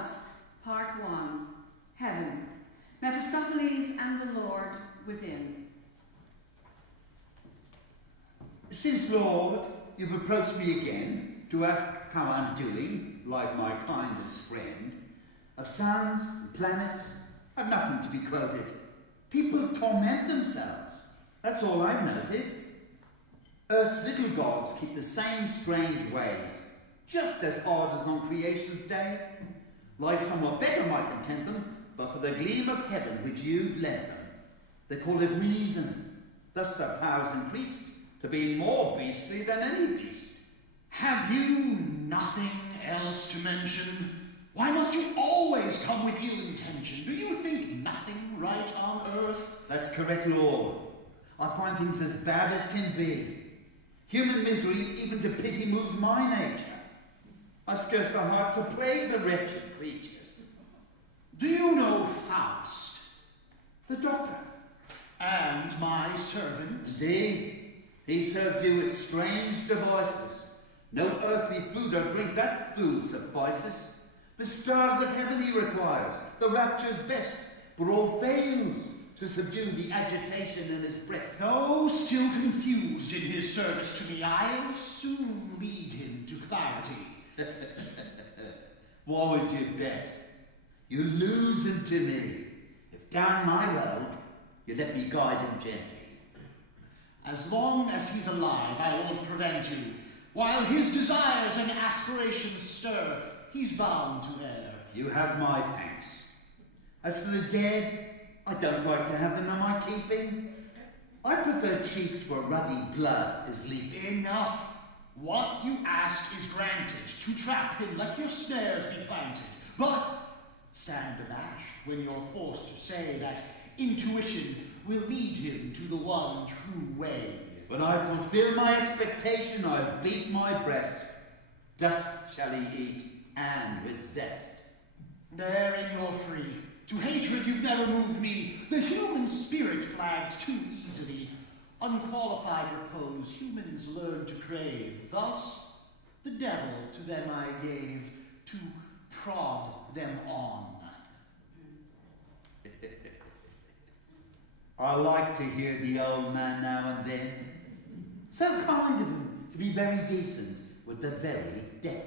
Faust, Part 1, Heaven, Mephistopheles and the Lord within. Since, Lord, you've approached me again to ask how I'm doing, like my kindest friend, of suns and planets, I've nothing to be quoted. People torment themselves. That's all I've noted. Earth's little gods keep the same strange ways, just as hard as on creation's day. Life somewhat better might content them, but for the gleam of heaven which you've lent them. They call it reason. Thus their powers increased to be more beastly than any beast. Have you nothing else to mention? Why must you always come with ill intention? Do you think nothing right on earth? That's correct, Lord. I find things as bad as can be. Human misery, even to pity, moves my nature. I've scarce the heart to plague the wretched creatures. Do you know Faust? The doctor. And my servant? Indeed. He serves you with strange devices. No earthly food or drink that fool suffices. The stars of heaven he requires, the rapture's best, but all fails to subdue the agitation in his breast. Though still confused in his service to me, I'll soon lead him to clarity. What would you bet? You lose him to me, if down my road you let me guide him gently. As long as he's alive, I won't prevent you. While his desires and aspirations stir, he's bound to err. You have my thanks. As for the dead, I don't like to have them in my keeping. I prefer cheeks where ruddy blood is leaping. Enough. What you ask is granted. To trap him, let your snares be planted. But stand abashed when you're forced to say that intuition will lead him to the one true way. When I fulfill my expectation, I'll beat my breast. Dust shall he eat, and with zest. Therein you're free. To hatred you've never moved me. The human spirit flags too easily. Unqualified repose humans learn to crave. Thus, the devil to them I gave, to prod them on. I like to hear the old man now and then. So kind of him to be very decent with the very devil.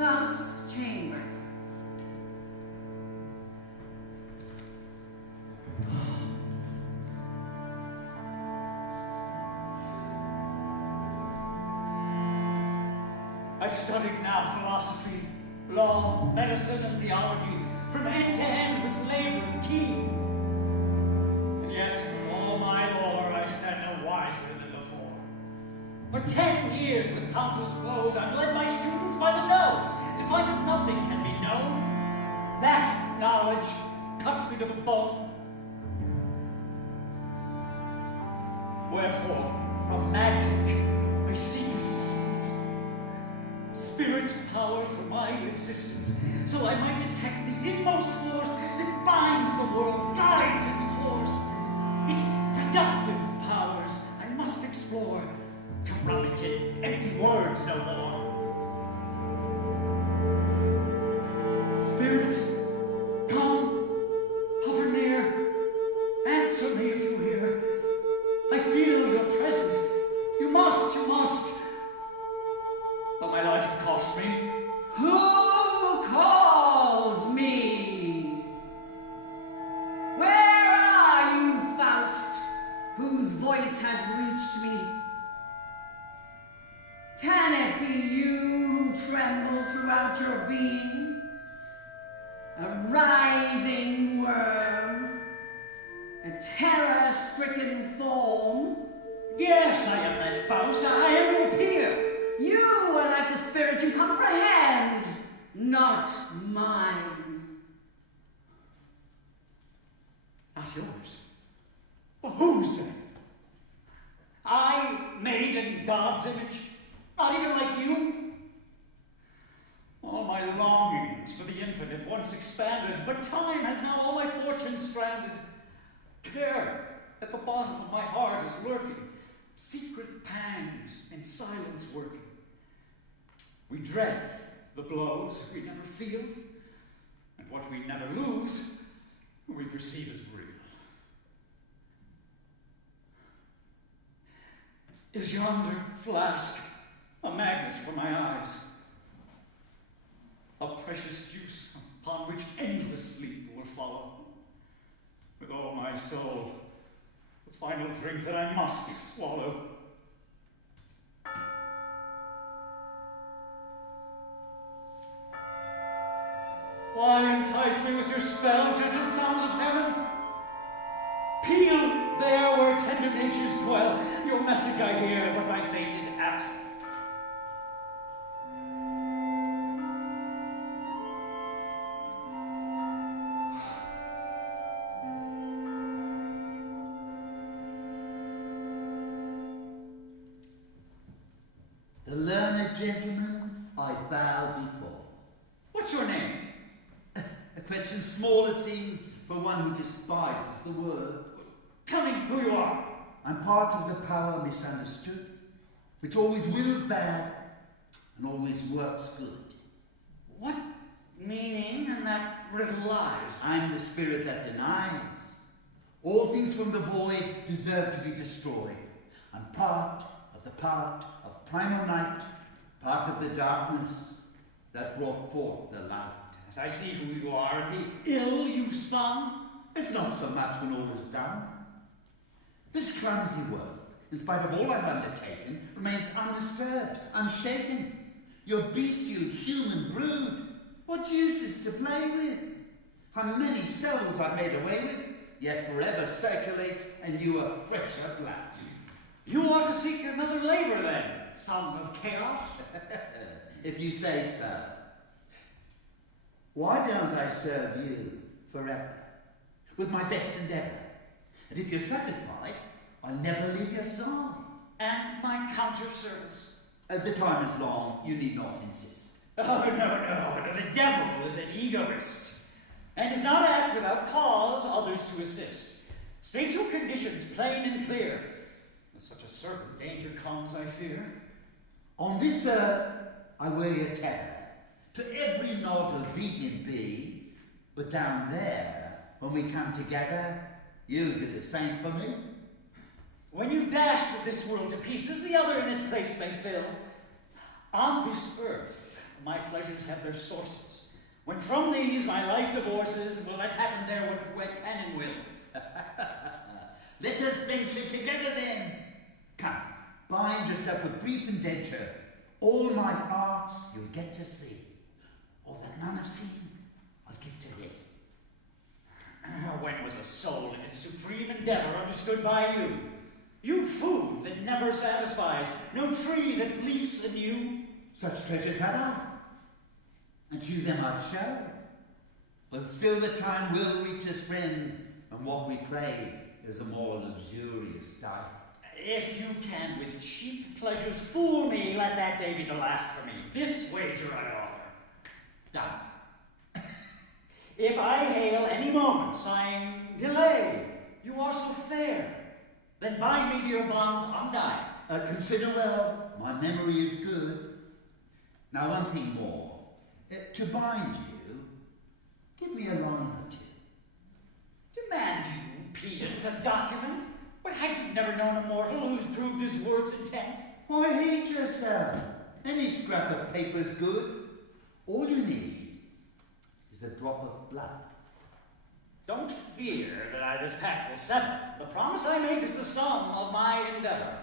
Faust's chamber. I've studied now philosophy, law, medicine, and theology, from end to end with labor and key. And yet, with all my lore, I stand no wiser than before. For 10 years, with countless blows, I've led my students by the nose to find that nothing can be known. That knowledge cuts me to the bone. Wherefore, from magic, I seek assistance. Spirit power for my existence, so I might detect the inmost force that binds the world, guides its course. Its productive powers I must explore, to rummage in empty words no more. Spirit, come, hover near, answer me if you hear. I feel your presence. You must, you must. But my life will cost me. Who calls me? Where are you, Faust, whose voice has reached me? Can it be you who tremble throughout your being? A writhing worm, a terror-stricken form? Yes, I am that Faust. I am your peer. You are like the spirit you comprehend, not mine. Not yours. Well, whose then? I made in God's image, not even like you. All my longings for the infinite once expanded, but time has now all my fortunes stranded. Care at the bottom of my heart is lurking, secret pangs in silence working. We dread the blows we never feel, and what we never lose, we perceive as real. Is yonder flask a magnet for my eyes? A precious juice upon which endless sleep will follow. With all my soul, the final drink that I must swallow. Why entice me with your spell, gentle sounds of heaven? Peal there where tender natures dwell. Your message I hear, but my fate is absent. The learned gentleman I bow before. What's your name? A question small, it seems, for one who despises the word. Tell me who you are. I'm part of the power misunderstood, which always wills bad and always works good. What meaning in that riddle lies? I'm the spirit that denies. All things from the void deserve to be destroyed. I'm part of the part of primal night, part of the darkness that brought forth the light. As I see who you are, the ill you've spun. It's not so much when all is done. This clumsy world, in spite of all I've undertaken, remains undisturbed, unshaken. Your bestial human brood, what use is to play with? How many souls I've made away with, yet forever circulates and you are fresher blood. You ought to seek another labor then, son of chaos. If you say so. Why don't I serve you forever, with my best endeavour? And if you're satisfied, I'll never leave your side. And my counter service. The time is long, you need not insist. Oh, no. The devil is an egoist, and does not act without cause others to assist. State your conditions plain and clear. With such a certain danger comes, I fear. On this earth, I wear your tether. To every nod obedient be, but down there, when we come together, you do the same for me. When you've dashed this world to pieces, the other in its place may fill. On this earth, my pleasures have their sources. When from these my life divorces, will let happen there what can and will. Let us venture together then. Come, bind yourself a brief indenture. All my arts you'll get to see. All that none have seen, I'll give to thee. When was a soul in its supreme endeavor understood by you? You food that never satisfies, no tree that leaps anew. Such treasures have I, and to them I show. But still the time will reach us, friend, and what we crave is a more luxurious diet. If you can with cheap pleasures fool me, let that day be the last for me. This wager I offer. Done. If I hail any moment, sighing, delay, you are so fair, then bind me to your bonds undying. Consider well, my memory is good. Now one thing more. To bind you, give me a line or two. Demand you, pedant, a document? But have you never known a mortal who's proved his word's intent? Why hate yourself? Any scrap of paper's good. All you need is a drop of blood. Don't fear that I this pact will sever. The promise I make is the sum of my endeavor.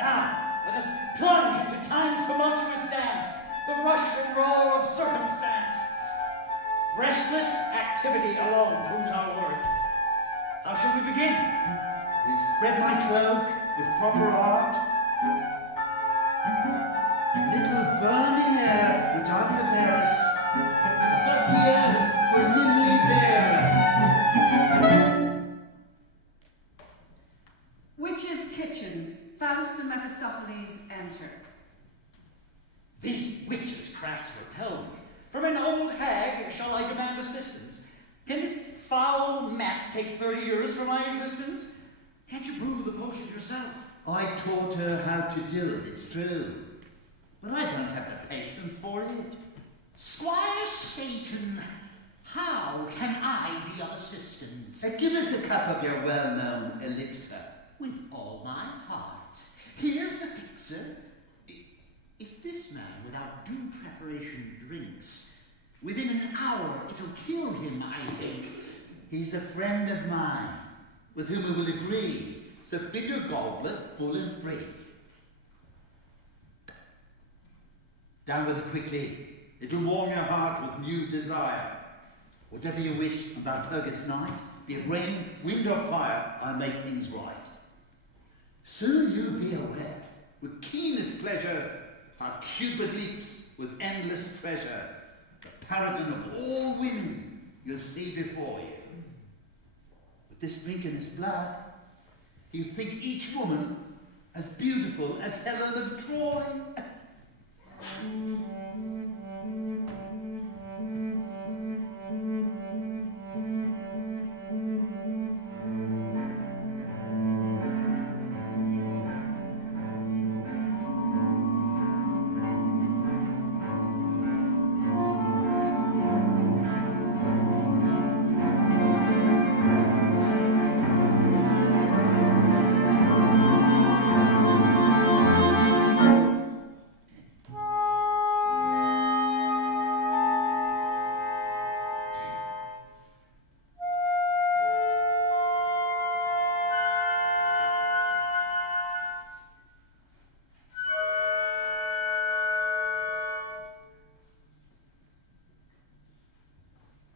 Now, let us plunge into time's tumultuous dance, the rush and roll of circumstance. Restless activity alone proves our worth. How shall we begin? We'll spread my cloak with proper art. Little burning air which I prepare us, above the earth will nimbly bear us. Witch's kitchen. Faust and Mephistopheles enter. These witches' crafts repel me. From an old hag shall I demand assistance? Can this foul mess take 30 years for my existence? Can't you brew the potion yourself? I taught her how to do it, it's true. But I don't have the patience for it. Squire Satan, how can I be of assistance? Give us a cup of your well-known elixir. With all my heart. Here's the picture. If this man without due preparation drinks, within an hour it'll kill him, I think. He's a friend of mine, with whom we will agree. So fill your goblet full and free. Down with it quickly. It'll warm your heart with new desire. Whatever you wish on Walpurgis night, be it rain, wind or fire, I'll make things right. Soon you'll be aware, with keenest pleasure, how Cupid leaps with endless treasure, the paragon of all women you'll see before you. With this drink in his blood, he'll think each woman as beautiful as Helen of Troy.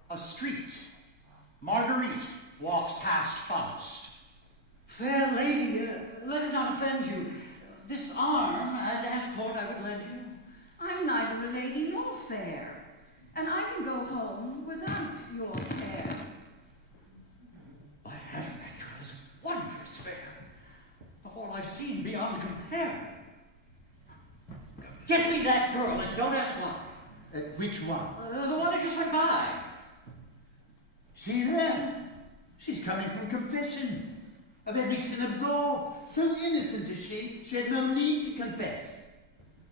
A street. Marguerite walks past Faust. Fair lady, let it not offend you. This arm and escort I would lend you. I'm neither a lady nor fair, and I can go home without your care. By heaven, that girl is wondrous fair. Of all I've seen beyond compare. Get me that girl and don't ask why. Which one? The one that just went by. See there? She's coming from confession. Of every sin absolved. So innocent is she had no need to confess.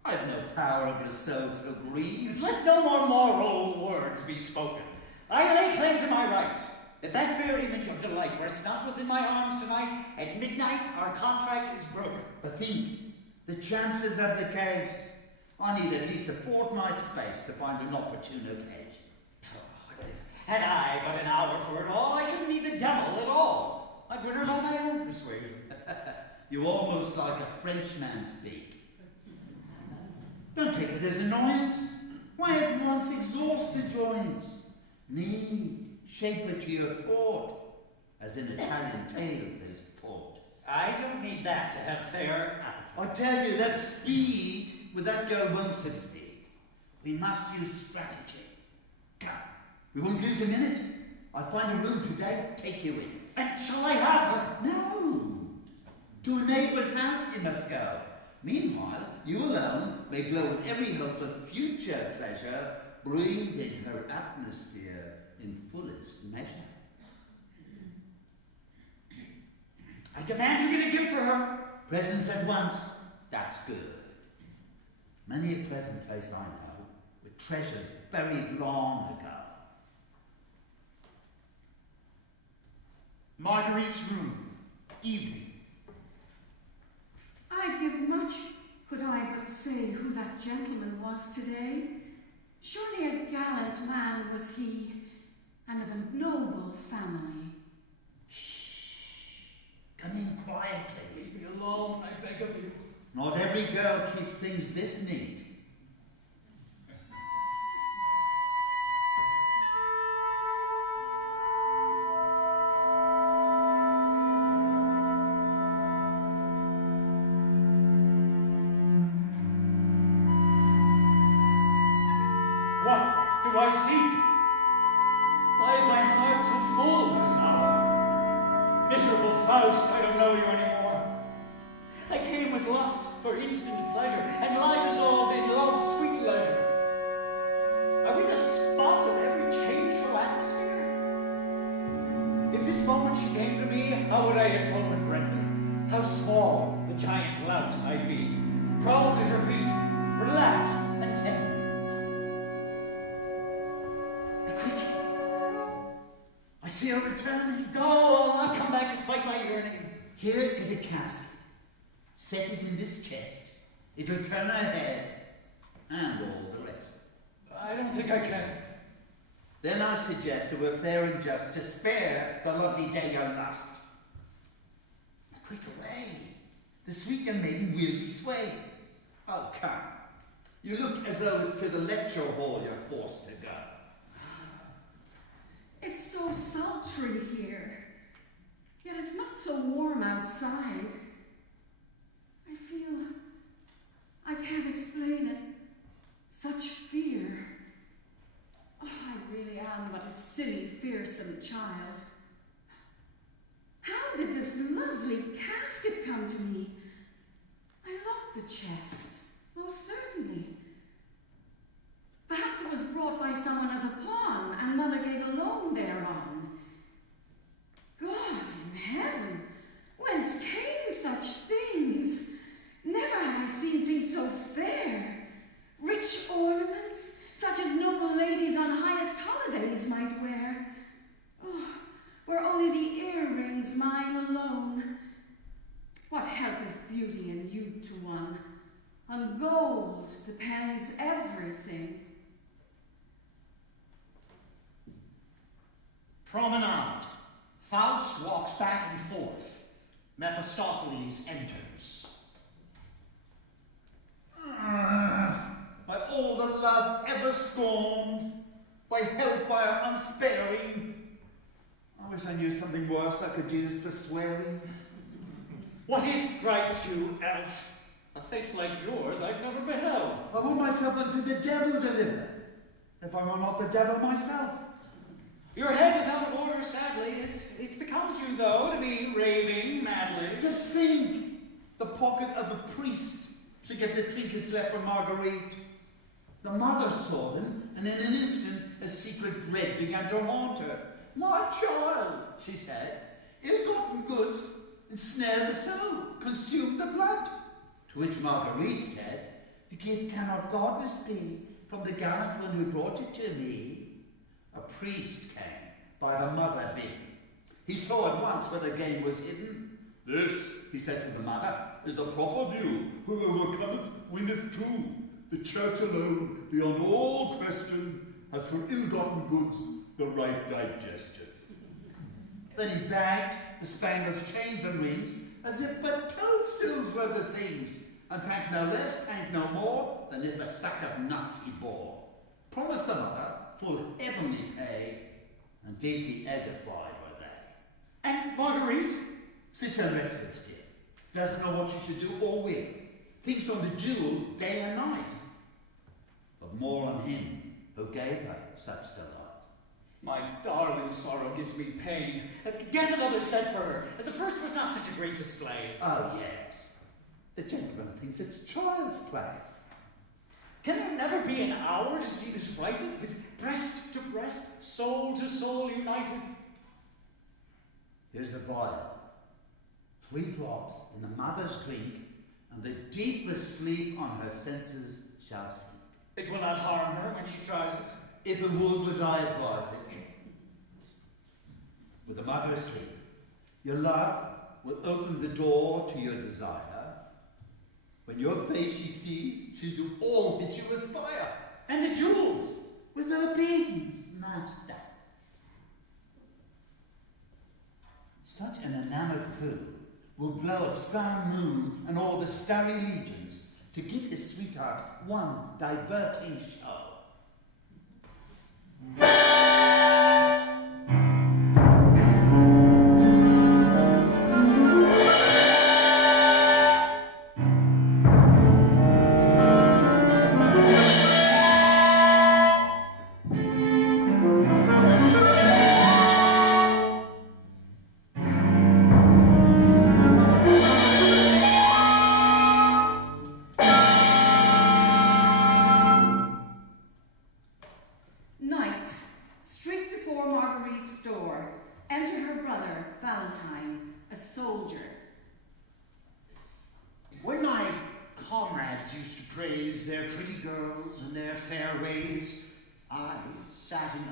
I've no power over a soul so grieved. Let no more moral words be spoken. I lay claim to my right. If that fair image of delight rests not within my arms tonight, at midnight our contract is broken. But think, the chances of the case. I need at least a fortnight's space to find an opportune occasion. Oh, had I but an hour for it all, I shouldn't need the devil at all. I'd win her by my own persuasion. You almost like a Frenchman speak. Don't take it as annoyance. Why at once exhaust the joints? Need, shape it to your thought, as in Italian tales there's thought. I don't need that to have fair appetite. I tell you that speed with that girl won't succeed. We must use strategy. Come, we won't lose a minute. I'll find a room today, take you in. And shall I have her? No. To a neighbour's house you must go. Meanwhile, you alone may glow with every hope of future pleasure, breathing her atmosphere in fullest measure. I demand you get a gift for her. Presents at once, that's good. Many a pleasant place I know, with treasures buried long ago. Marguerite's room, evening. I'd give much could I but say who that gentleman was today. Surely a gallant man was he, and of a noble family. Shh. Come in quietly. Leave me alone, I beg of you. Not every girl keeps things this neat. What do I seek? Why is my heart so full this hour? Miserable Faust, I don't know you anymore. I came with lust for instant pleasure, and lie dissolved in love's sweet leisure. Are we the spot of every changeful atmosphere? If this moment she came to me, how would I atonement render? How small the giant lout I'd be, prone at her feet, relaxed and tender. I see her returning. Go, I'll not come back despite my yearning. Here is a casket. Set it in this chest. It'll turn her head, and all the rest. I don't think I can. Then I suggest it were fair and just to spare the lovely day your lust. Quick away. The sweet young maiden will be swayed. Oh, come. You look as though it's to the lecture hall you're forced to go. It's so sultry here, yet it's not so warm outside. I feel I can't explain it. Such fear. Oh, I really am but a silly, fearsome child. How did this lovely casket come to me? I locked the chest, most certainly. Perhaps it was brought by someone as a pawn, and Mother gave a loan thereon. God in heaven, whence came such things? Never have I seen things so fair. Rich ornaments, such as noble ladies on highest holidays might wear. Oh, were only the earrings mine alone. What help is beauty and youth to one? On gold depends everything. Promenade. Faust walks back and forth. Mephistopheles enters. By all the love ever scorned, by hellfire unsparing. I wish I knew something worse I could use for swearing. What is't gripes you, elf? A face like yours I've never beheld. I will myself unto the devil deliver, if I were not the devil myself. Your head is out of order, sadly. It becomes you, though, to be raving madly. Just think, the pocket of a priest should get the trinkets left from Marguerite. The mother saw them, and in an instant a secret dread began to haunt her. My child, she said, ill-gotten goods ensnare the soul, consume the blood. To which Marguerite said, the gift cannot godless be from the gallant one who brought it to me. A priest came, by the mother bidden. He saw at once where the game was hidden. This, he said to the mother, is the proper view. Whoever cometh winneth too. The church alone, beyond all question, has for ill-gotten goods the right digestion. Then he bagged the spangles, chains and rings, as if but toadstools were the things, and thanked no less, thanked no more, than if a sack of nuts he bore. Promised the mother full heavenly pay, and deeply edified were they. And Marguerite? Sits and restless, dear. Doesn't know what she should do or with. Thinks on the jewels day and night. But more on him who gave her such delight. My darling sorrow gives me pain. Get another set for her. The first was not such a great display. Oh, yes. The gentleman thinks it's child's play. Can there never be an hour to see this righted, with breast to breast, soul to soul united? Here's a vial. 3 drops in the mother's drink, and the deepest sleep on her senses shall sink. It will not harm her when she tries it. If it would I advise it. With the mother asleep, your love will open the door to your desire. When your face she sees, she'll do all that you aspire. And the jewels? With obedience, master. Such an enamoured fool will blow up sun, moon, and all the starry legions to give his sweetheart one diverting show.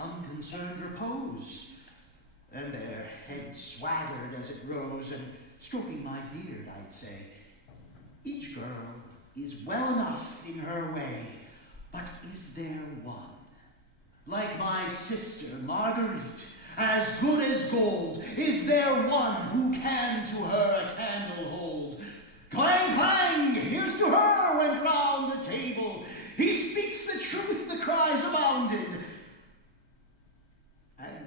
Unconcerned repose, and their head swaggered as it rose, and stroking my beard, I'd say, each girl is well enough in her way, but is there one, like my sister Marguerite, as good as gold? Is there one who can to her a candle hold? Clang, clang, here's to her, went round the table. He speaks the truth, the cries abounded. And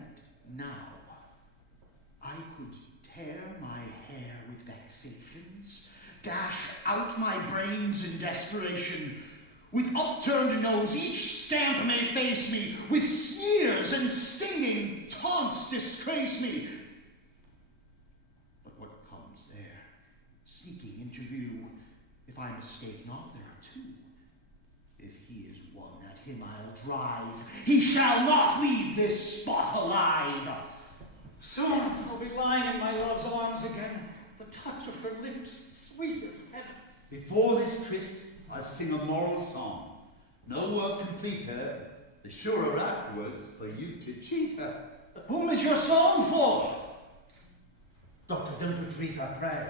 now, I could tear my hair with vexations, dash out my brains in desperation. With upturned nose, each stamp may face me, with sneers and stinging taunts disgrace me. But what comes there, sneaking into view, if I mistake not, there are 2. If he is one, at him I'll drive. He shall not leave this spot alive. Soon I'll be lying in my love's arms again, the touch of her lips, sweet as heaven. Before this tryst, I sing a moral song. No work complete her, the surer afterwards for you to cheat her. Whom is your song for? Doctor, don't retreat, I pray.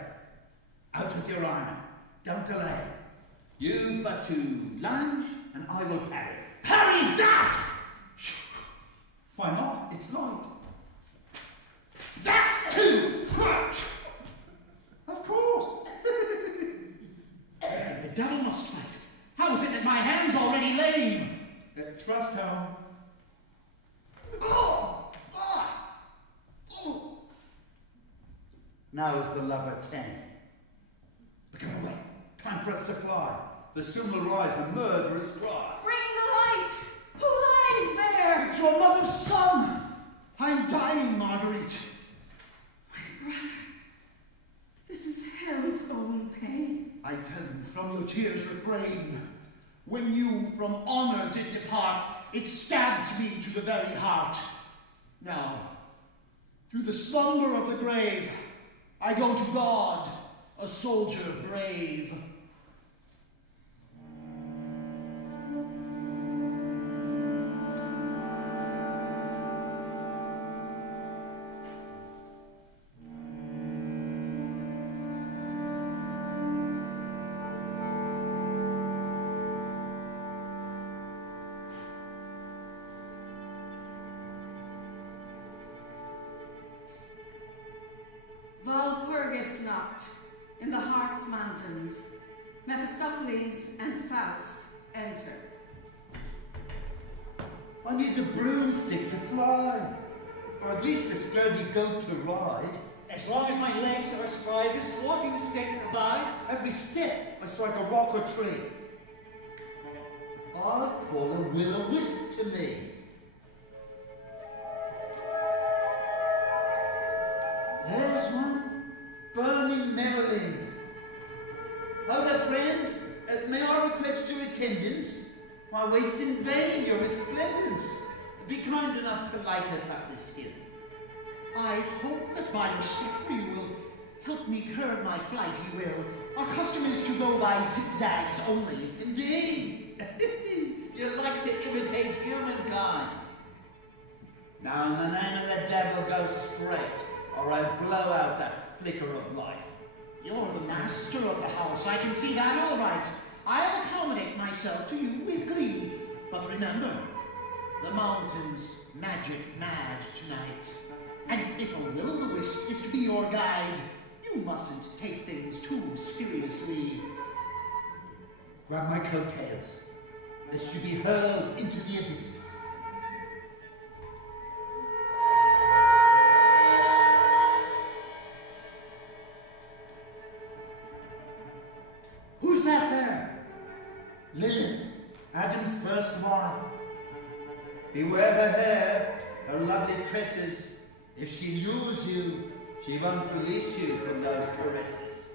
Out with your iron, don't delay. You but to lunge, and I will parry. Parry that! Why not? It's light. That too! Of course. The devil must fight. How is it that my hand's already lame? Thrust home. Oh! Ah! Oh! Now is the lover 10. But come away. Time for us to fly. The soon will rise a murderous cry. Bring the light! Who lies there? It's your mother's son! I'm dying, Marguerite. My brother, this is hell's own pain. I tell you, from your tears refrain. When you from honor did depart, it stabbed me to the very heart. Now, through the slumber of the grave, I go to God, a soldier brave. Walpurgisnacht in the Harz Mountains. Mephistopheles and Faust enter. I need a broomstick to fly, or at least a sturdy goat to ride. As long as my legs are astride, this walking stick abides. Every step I strike a rock or tree. I'll call a will-o-wisp to me. There's one, burning merrily. Oh, there, friend, may I request your attendance? Why waste in vain your resplendence? Be kind enough to light us up this hill. I hope that my respect for you will help me curb my flight, he will. Our custom is to go by zigzags only. Indeed. You like to imitate humankind. Now, in the name of the devil, go straight, or I blow out that flicker of life. You're the master of the house, I can see that all right. I'll accommodate myself to you with glee. But remember, the mountain's magic mad tonight. And if a will-o'-the-wisp is to be your guide, you mustn't take things too seriously. Grab my coattails, lest you be hurled into the abyss. Who's that there? Lilith, Adam's first wife. Beware her hair, her lovely tresses. If she lures you, she won't release you from those caresses.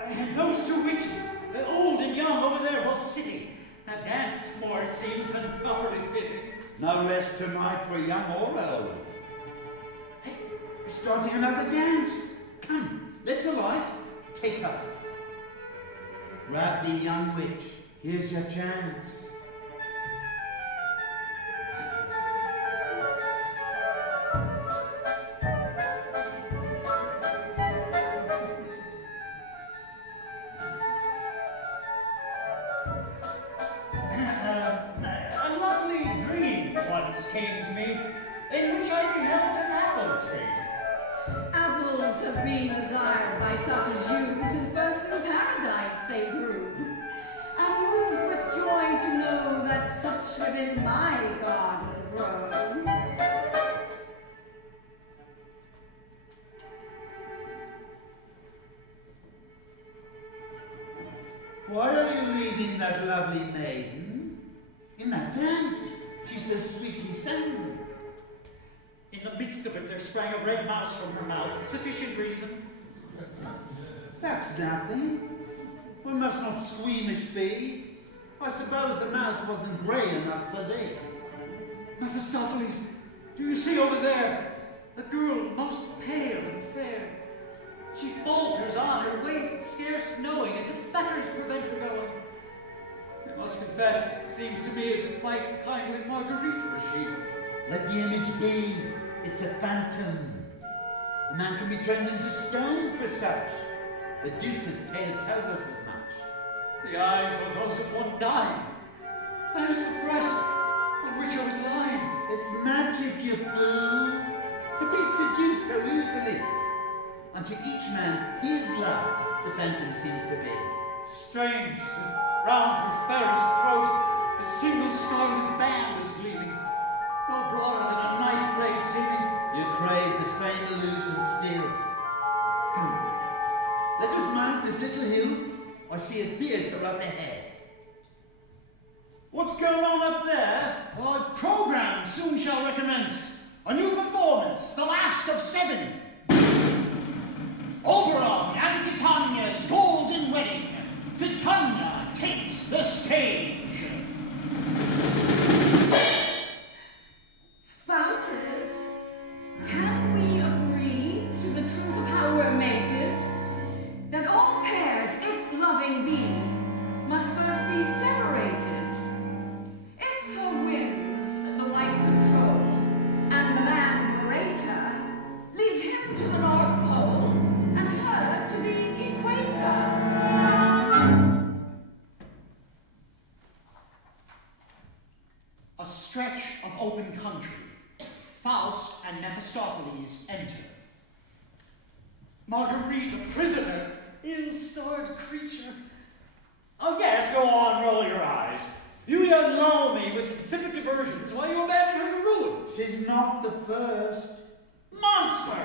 And those two witches, the old and young over there, both sitting, have danced more, it seems, than properly fitting. No rest tonight for young or old. Hey, we're starting another dance. Come, let's alight. Take her. Grab the young witch. Here's your chance. A lovely dream once came to me, in which I beheld an apple tree. Apples have been desired by such as you, since first in paradise they grew. I'm moved with joy to know that such within my garden grow. Why are you leaving that lovely maiden? In that dance, she's so sweetly sang. In the midst of it, there sprang a red mouse from her mouth. Sufficient reason. That's nothing. We must not squeamish be. I suppose the mouse wasn't grey enough for thee. Mephistopheles, do you see over there a girl most pale and fair? She falters on her way, scarce knowing, as if fetters prevent her going. I must confess, it seems to me as if my kindly Marguerite were she. Let the image be. It's a phantom. A man can be turned into stone for such. Medusa's tale tells us as much. The eyes are those of one dying. That is the breast on which I was lying. It's magic, you fool. To be seduced so easily. Unto each man his love, the phantom seems to be. Strange that round her fairest throat a single scarlet band is gleaming, no broader than a knife blade seeming. You crave the same illusion still. Come, let us mount this little hill. I see a theatre up ahead. What's going on up there? Our program soon shall recommence. A new performance, the last of 7. Oberon and Titania's golden wedding. Titania takes the stage. Spouses, can we agree to the truth of how we're mated? That all pairs, if loving be, must first be separated. If her whims the wife control, and the man greater, lead him to the North Pole, and her to the equator. stretch of open country. Faust and Mephistopheles enter. Marguerite, a prisoner, ill-starred creature. Oh yes, go on, roll your eyes. You young lull me with insipid diversions while you abandon her to ruin. She's not the first. Monster!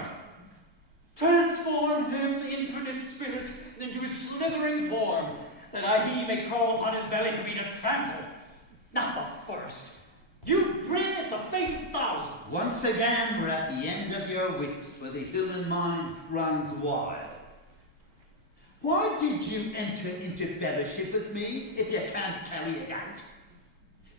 Transform him, infinite spirit, into his slithering form, that he may crawl upon his belly for me to trample. Not the first. You grin at the fate of thousands. Once again, we're at the end of your wits, where the human mind runs wild. Why did you enter into fellowship with me if you can't carry it out?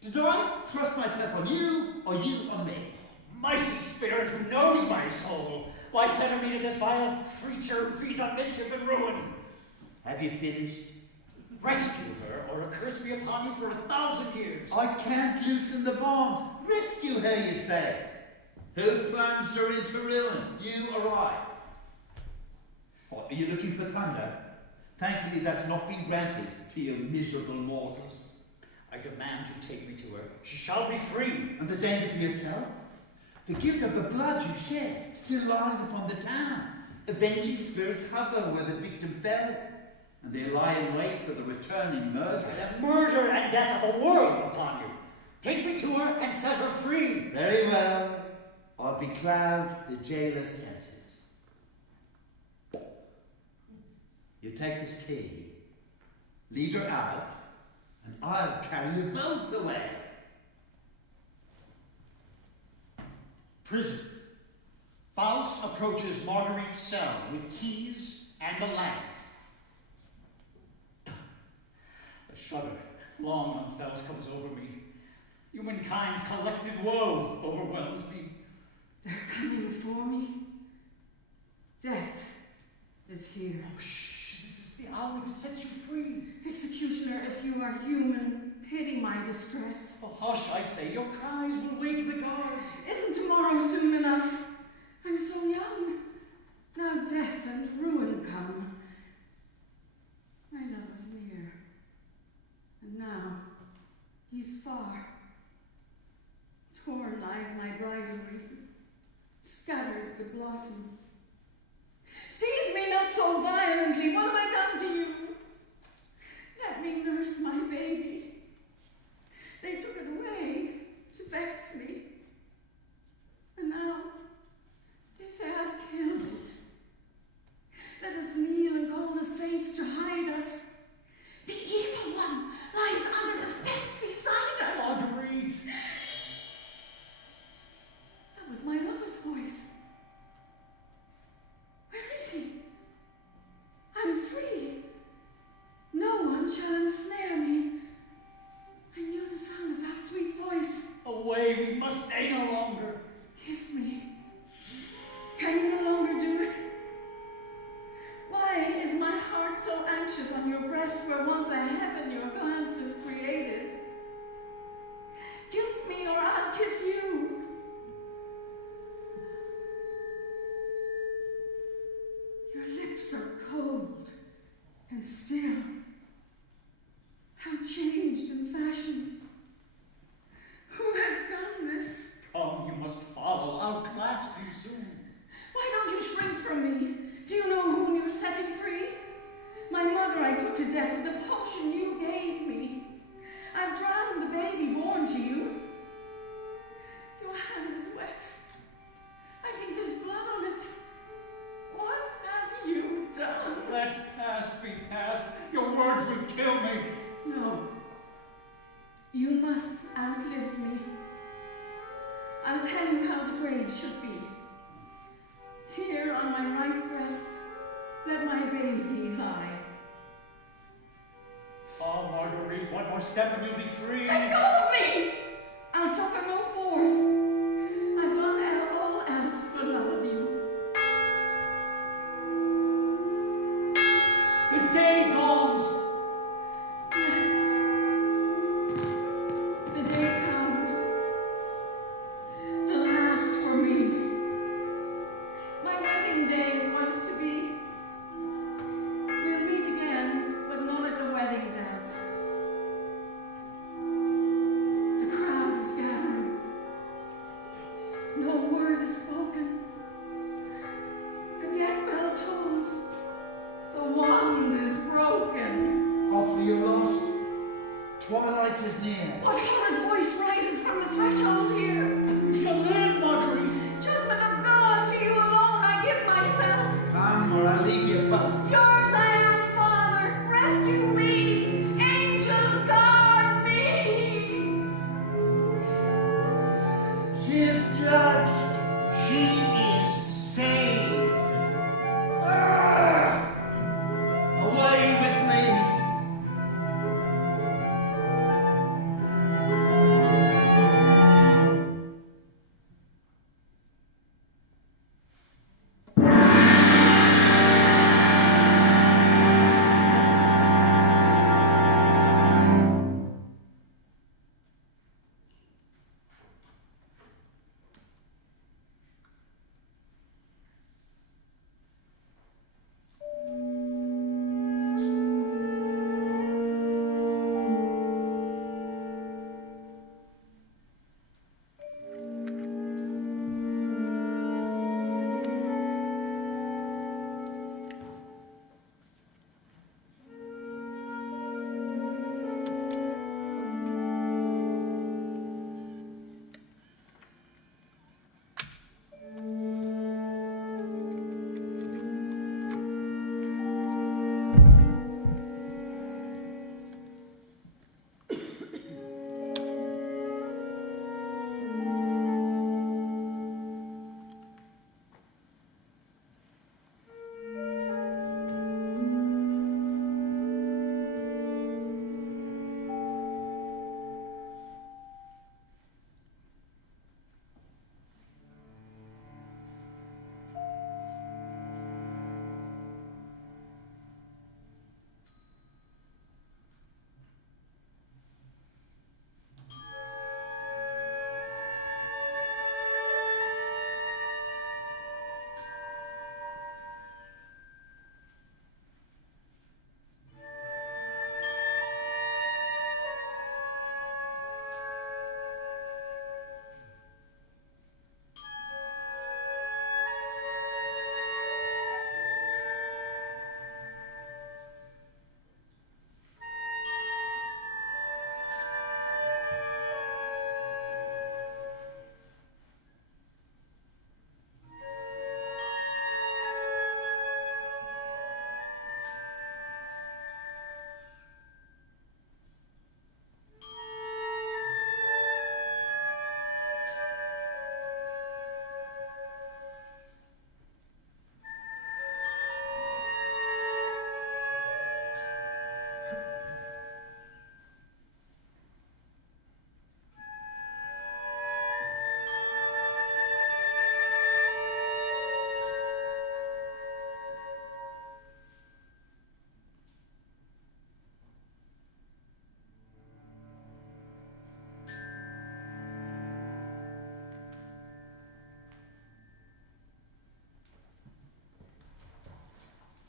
Did I thrust myself on you, or you on me? Mighty spirit who knows my soul, why fetter me to this vile creature who feeds on mischief and ruin? Have you finished? Rescue her, or a curse be upon you for 1,000 years. I can't loosen the bonds. Rescue her, you say? Who plunged her into ruin, you or I? What, are you looking for thunder? Thankfully, that's not been granted to you miserable mortals. I demand you take me to her. She shall be free. And the danger for yourself? The guilt of the blood you shed still lies upon the town. Avenging spirits hover where the victim fell, and they lie in wait for the returning murderer. The murder and death of a world upon you. Take me to her and set her free. Very well. I'll becloud the jailer's senses. You take this key, lead her out, and I'll carry you both away. Prison. Faust approaches Marguerite's cell with keys and a lamp. A shudder, long unfelt, comes over me. Humankind's collected woe overwhelms me. They're coming for me. Death is here. Oh, shh. This is the hour that sets you free. Executioner, if you are human, pity my distress. Oh, hush, I say. Your cries will wake the guards. Isn't tomorrow soon enough? I'm so young. Now death and ruin come. My love was near. And now he's far. Torn lies my bridal wreath. Scattered the blossom. Seize me not so violently. What have I done to you? Let me nurse my baby. They took it away to vex me. And now they say I've killed it. Let us kneel and call the saints to hide us. The evil one lies under the steps beside us. Marguerite! That was my lover's voice. Where is he? I'm free. No one shall ensnare me. I knew the sound of that sweet voice. Away, we must stay no longer. Kiss me. Can you no longer do it? Why is my heart so anxious on your breast where once a heaven your glances created? Kiss me or I'll kiss you. Your lips are cold and still. How changed in fashion. Who has done this? Come, you must follow. I'll clasp you soon. Why don't you shrink from me? Do you know whom you're setting free? My mother I put to death with the potion you gave me. I've drowned the baby born to you. Your hand is wet. I think there's blood on it. What have you done? Let past be past. Your words will kill me. No. You must outlive me. I'll tell you how the grave should be. Here on my right breast, let my baby lie. Oh, Marguerite, one more step and you'll be free. Let go of me! I'll suffer no force. I've done all else for love of you. The day dawns. Yes. The day comes. The last for me. My wedding day was to be. We'll meet again, but not at the wedding dance. The crowd is gathering. Twilight is near. What horrid voice rises from the threshold here? You shall live, Marguerite. Judgment of God, to you alone I give myself. Come, or I'll leave you both. Yours I am, Father. Rescue me. Angels, guard me. She is judged. She is saved. Ah! Away with me.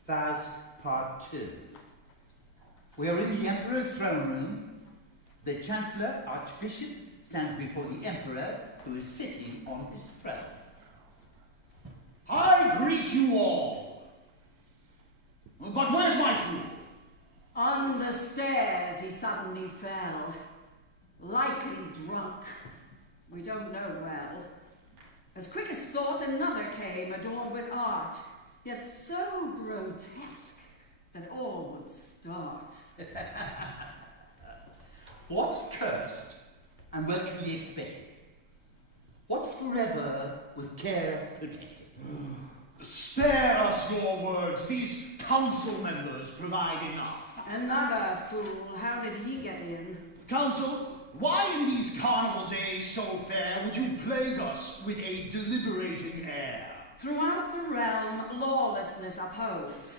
Faust, Part 2. We are in the Emperor's throne room. The Chancellor, Archbishop, stands before the Emperor, who is sitting on his throne. I greet you all. But where's my flute? On the stairs he suddenly fell. Likely drunk. We don't know well. As quick as thought another came, adorned with art, yet so grotesque that all would start. What's cursed and welcomely expected? What's forever with care protected? Spare us your words. These council members provide enough. Another fool. How did he get in? Council, why in these carnival days so fair would you plague us with a deliberating air? Throughout the realm, lawlessness upholds.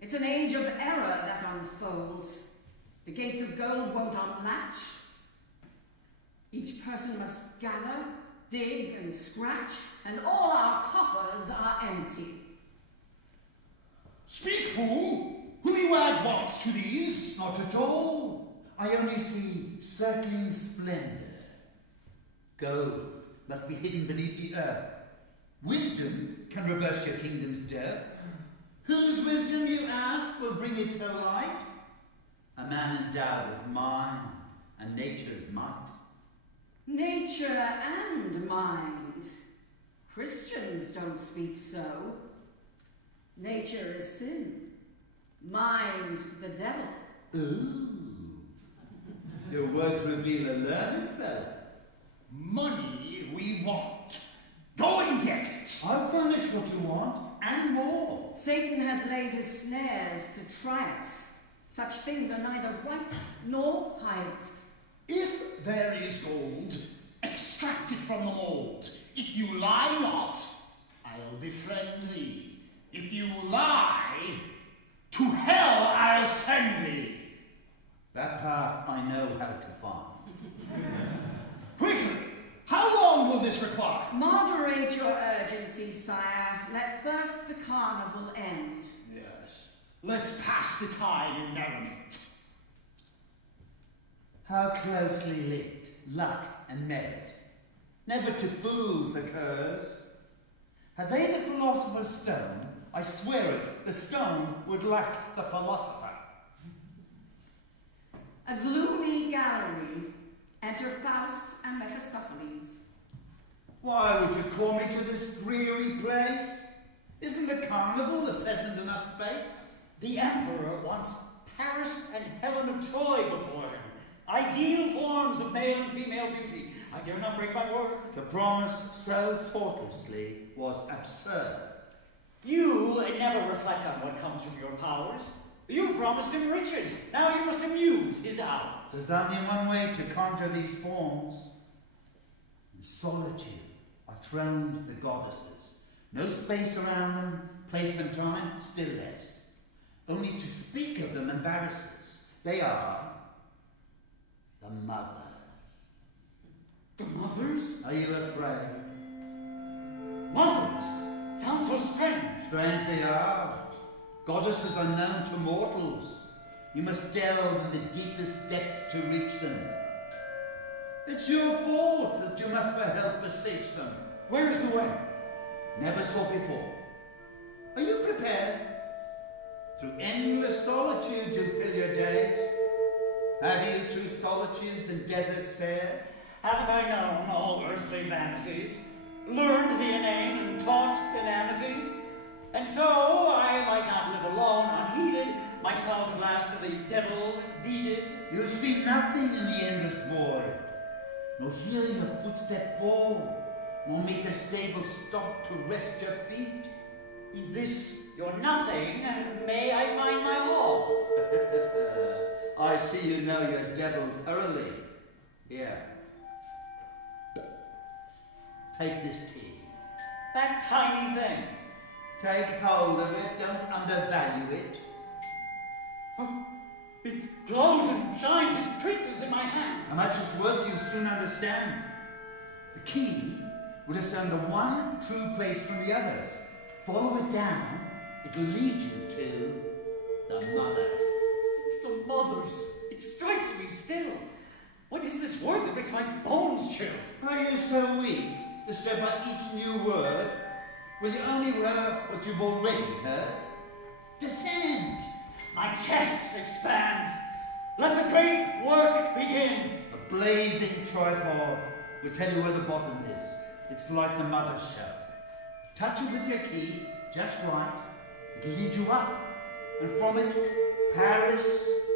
It's an age of error that unfolds. The gates of gold won't unlatch. Each person must gather, dig and scratch, and all our coffers are empty. Speak, fool! Will you add once to these? Not at all. I only see circling splendor. Gold must be hidden beneath the earth. Wisdom can reverse your kingdom's death. Whose wisdom, you ask, will bring it to light? A man endowed with mind Nature and mind. Christians don't speak so. Nature is sin. Mind the devil. Ooh. Your words reveal a learned fellow. Money we want. Go and get it. I'll furnish what you want, and more. Satan has laid his snares to try us. Such things are neither white nor pious. If there is gold, extract it from the mold. If you lie not, I'll befriend thee. If you lie, to hell I'll send thee. That path I know how to find. Quickly, how long will this require? Moderate your urgency, sire. Let first the carnival end. Yes, let's pass the time in merriment. How closely linked luck and merit. Never to fools occurs. Had they the philosopher's stone, I swear it, the stone would lack the philosopher. A gloomy gallery. Enter Faust and Mephistopheles. Why would you call me to this dreary place? Isn't the carnival a pleasant enough space? The Emperor wants Paris and Helen of Troy before him. Ideal forms of male and female beauty. I dare not break my word. To promise so thoughtlessly was absurd. You never reflect on what comes from your powers. You promised him riches. Now you must amuse his hours. There's only one way to conjure these forms. In solitude are throned the goddesses. No space around them, place and time, still less. Only to speak of them embarrasses. They are the mothers. The mothers? Are you afraid? Mothers? Sounds so strange. Strange they are. Goddesses are known to mortals. You must delve in the deepest depths to reach them. It's your fault that you must for help beseech them. Where is the way? Never saw before. Are you prepared? Through endless solitudes you'll fill your days. Have you through solitudes and deserts fared? Haven't I known all earthly vanities, learned the inane and taught inanities? And so I might not live alone unheeded, myself at last to the devil deeded. You'll see nothing in the endless void, nor hear your footstep fall, nor meet a stable stop to rest your feet. In this your nothing, may I find my all. I see you know your devil thoroughly. Here. Take this key. That tiny thing. Take hold of it, don't undervalue it. Oh, it glows and shines and twinkles in my hand. How much it's worth you'll soon understand. The key will discern the one true place from the others. Follow it down, it'll lead you to the mothers. The mothers. It strikes me still. What is this word that makes my bones chill? Are you so weak, disturbed by each new word? Will you only hear what you've already heard? Descend! My chest expands. Let the great work begin. A blazing tripod will tell you where the bottom is. It's like the mother's shell. Touch it with your key, just right. It'll lead you up. And from it, Paris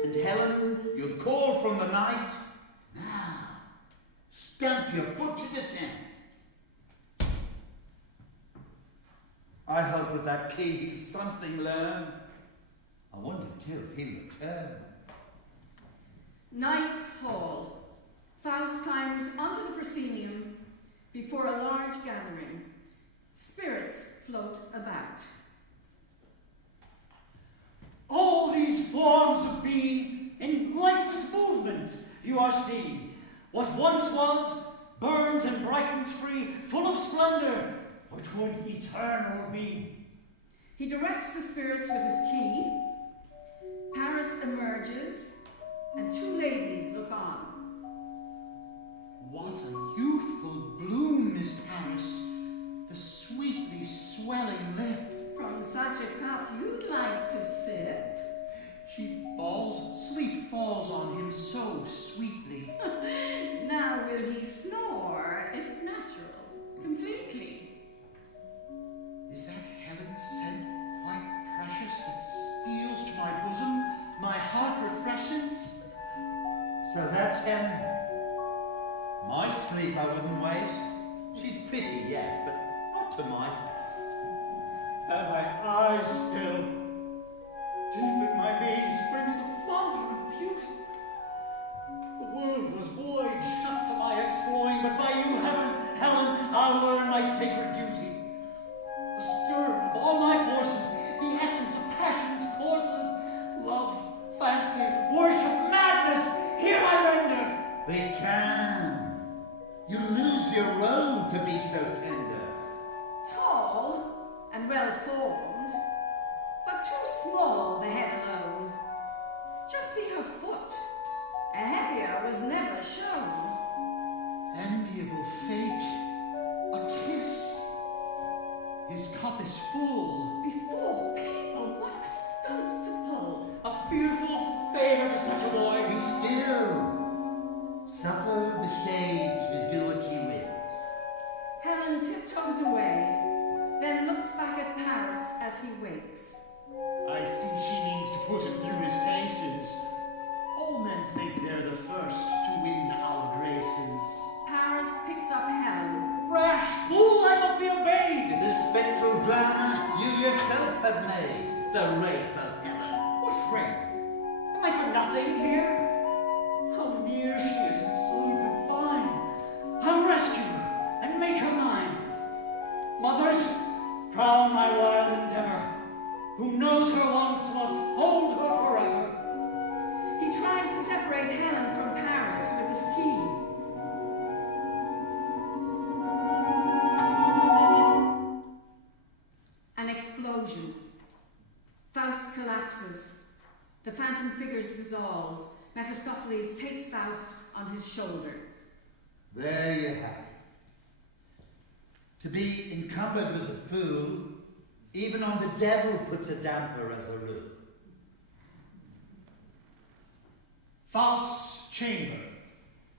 and Helen, you'll call from the night. Now, stamp your foot to descend. I hope with that key he's something learned. I wonder too if he'll return. Knight's Hall. Faust climbs onto the proscenium before a large gathering. Spirits float about. All these forms of being in lifeless movement you are seeing. What once was burns and brightens free, full of splendor, which would eternal be. He directs the spirits with his key. Paris emerges, and two ladies look on. What a youthful bloom is Paris, the sweetly swelling lip. From such a cup you'd like to sip. She falls, sleep falls on him so sweetly. Now will he snore? completely. Is that Helen's scent quite precious that steals to my bosom, my heart refreshes? So that's Helen. My sleep I wouldn't waste. She's pretty, yes, but not to my taste. And my eyes still. Deep in my veins springs the fountain of beauty. The world was void, shut to my exploring, but by you, Helen, I'll learn my sacred duty. The stir of all my forces, the essence of passion's courses, love, fancy, worship, madness, here I render. We can. You lose your robe to be so tender. Tall and well-formed, but too small, the head alone. Just see her foot. A heavier was never shown. Enviable fate, a kiss. His cup is full. Before people, what a stunt to pull. A fearful favor to such a boy. Be still. Suffer the shade to do what she wills. Helen tiptoes away, then looks back at Paris as he wakes. I see she means to put him through his paces. All men think they're the first to win our graces. Paris picks up Helen. Rash fool, I must be obeyed. The spectral drama you yourself have made. The rape of Helen. What rape? Am I for nothing here? How near she is in sleep divine. I'll rescue her and make her mine. Mothers, crown my wild endeavor. Who knows her once must hold her forever. He tries to separate Helen from Paris with his key. An explosion. Faust collapses. The phantom figures dissolve. Mephistopheles takes Faust on his shoulder. There you have it. To be encumbered with a fool, even on the devil puts a damper as a rule. Faust's chamber.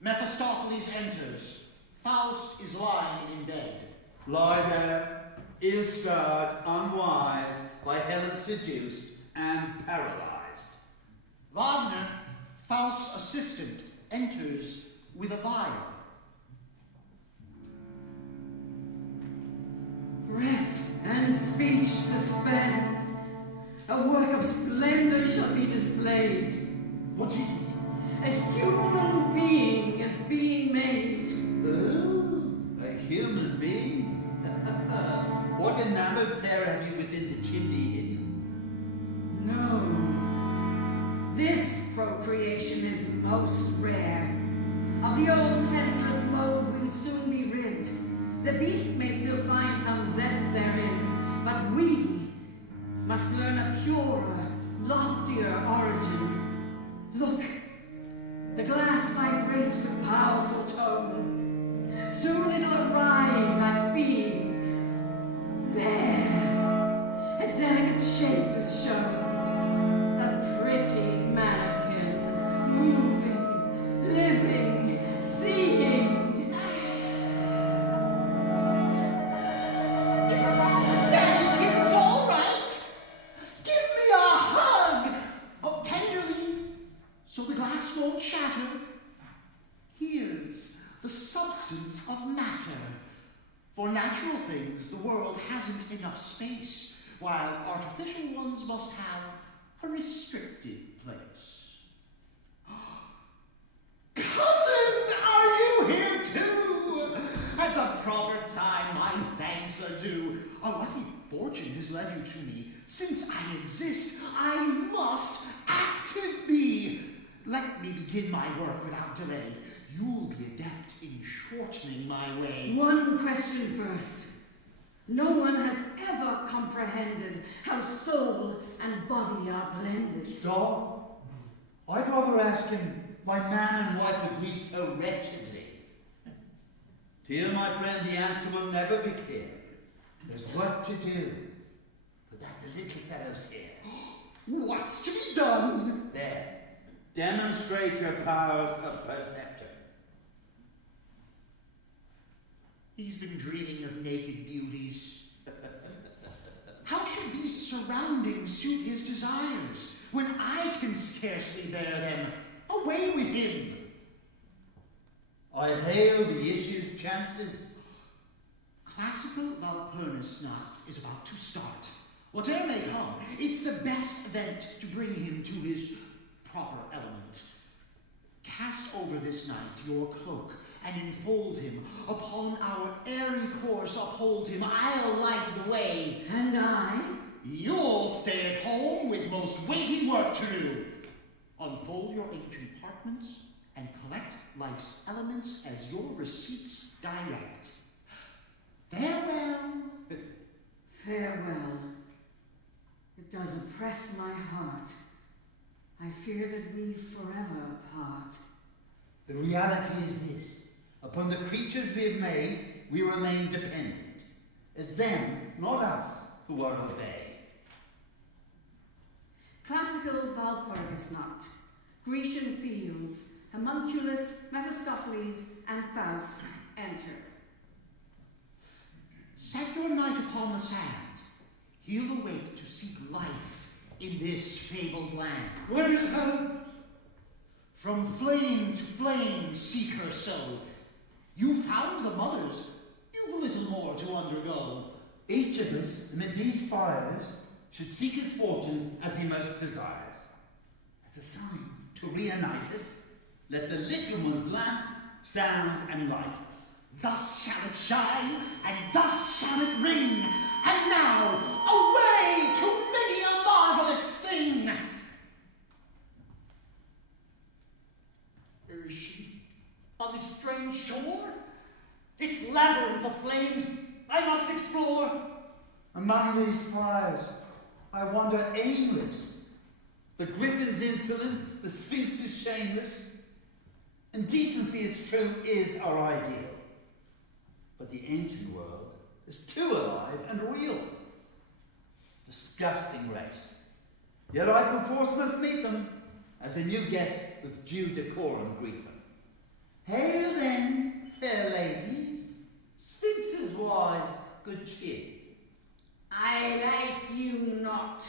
Mephistopheles enters. Faust is lying in bed. Lie there, ill-starred, unwise, by Helen seduced and paralyzed. Wagner, Faust's assistant, enters with a viol. Breath and speech suspend. A work of splendor shall be displayed. What is it? A human being is being made. Oh, a human being? What enamored pair have you within the chimney hidden? No. This procreation is most rare. Of the old senseless mold we'll soon be rid. The beast may still find some zest therein, but we must learn a purer, loftier origin. Look, the glass vibrates with powerful tone. Soon it'll arrive at being. There, a delicate shape is shown. A pretty mannequin, moving, living, seeing. Is Daddy all right? Give me a hug! Oh, tenderly, so the glass won't shatter. Here's the substance of matter. For natural things, the world hasn't enough space, while artificial ones must have a restricted place. Cousin, are you here too? At the proper time, my thanks are due. A lucky fortune has led you to me. Since I exist, I must active be. Let me begin my work without delay. You'll be adept in shortening my way. One question first. No one has ever comprehended how soul and body are blended. Stop. I'd rather ask him why man and wife agree so wretchedly. To you, my friend, the answer will never be clear. There's work to do. For that the little fellow's here. What's to be done? There. Demonstrate your powers of perception. He's been dreaming of desires, when I can scarcely bear them. Away with him! I hail the issue's chances. Classical Walpurgisnacht is about to start. Whatever may come, it's the best event to bring him to his proper element. Cast over this night your cloak and enfold him. Upon our airy course uphold him. I'll light the way. And I? You'll stay at home with most weighty work to do. Unfold your ancient parchments and collect life's elements as your receipts direct. Farewell. Farewell. It does oppress my heart. I fear that we forever part. The reality is this. Upon the creatures we have made, we remain dependent. It's them, not us, who are obeyed. Classical Walpurgisnacht. Grecian fields. Homunculus, Mephistopheles, and Faust enter. Set your night upon the sand. He'll awake to seek life in this fabled land. Where is her? From flame to flame seek her so. You found the mothers, you've little more to undergo. Each of us, amid these fires, should seek his fortunes as he most desires. As a sign to reunite us, let the little one's lamp sound and light us. Thus shall it shine, and thus shall it ring. And now, away to many a marvelous thing. Where is she? On this strange shore? Its labyrinth of flames I must explore. Among these fires, I wander aimless. The griffin's insolent, the sphinx is shameless. And decency, it's true, is our ideal. But the ancient world is too alive and real. Disgusting race. Yet I perforce must meet them, as a new guest with due decorum greet them. Hail then, fair ladies, sphinxes wise, good cheer. I like you not.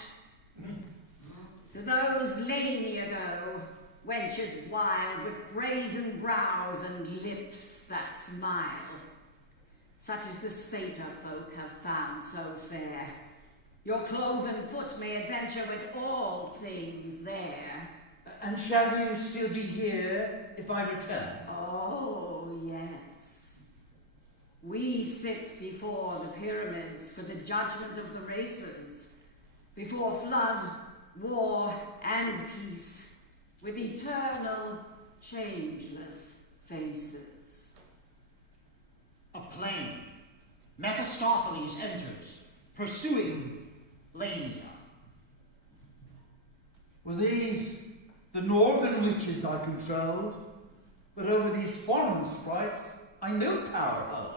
To those Lamia go, wenches wild with brazen brows and lips that smile. Such as the satyr folk have found so fair. Your cloven foot may adventure with all things there. And shall you still be here if I return? Oh, yes. We sit before the pyramids for the judgment of the races, before flood, war, and peace, with eternal, changeless faces. A plain. Mephistopheles enters, pursuing Lamia. Were these the northern witches I controlled? But over these foreign sprites I no power hold.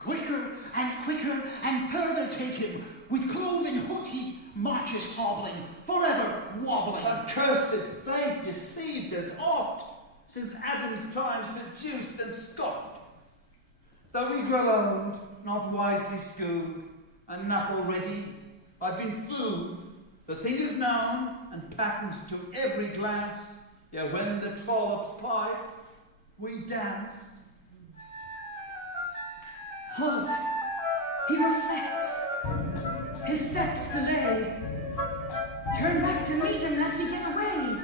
Quicker and further take him. With cloven hook he marches hobbling, forever wobbling. Accursed fate deceived us oft, since Adam's time seduced and scoffed. Though we grow old, not wisely schooled, enough already, I've been fooled. The thing is known and patent to every glance, yet when the trollops pipe, we dance. Halt! He reflects. His steps delay. Turn back to meet him lest he get away.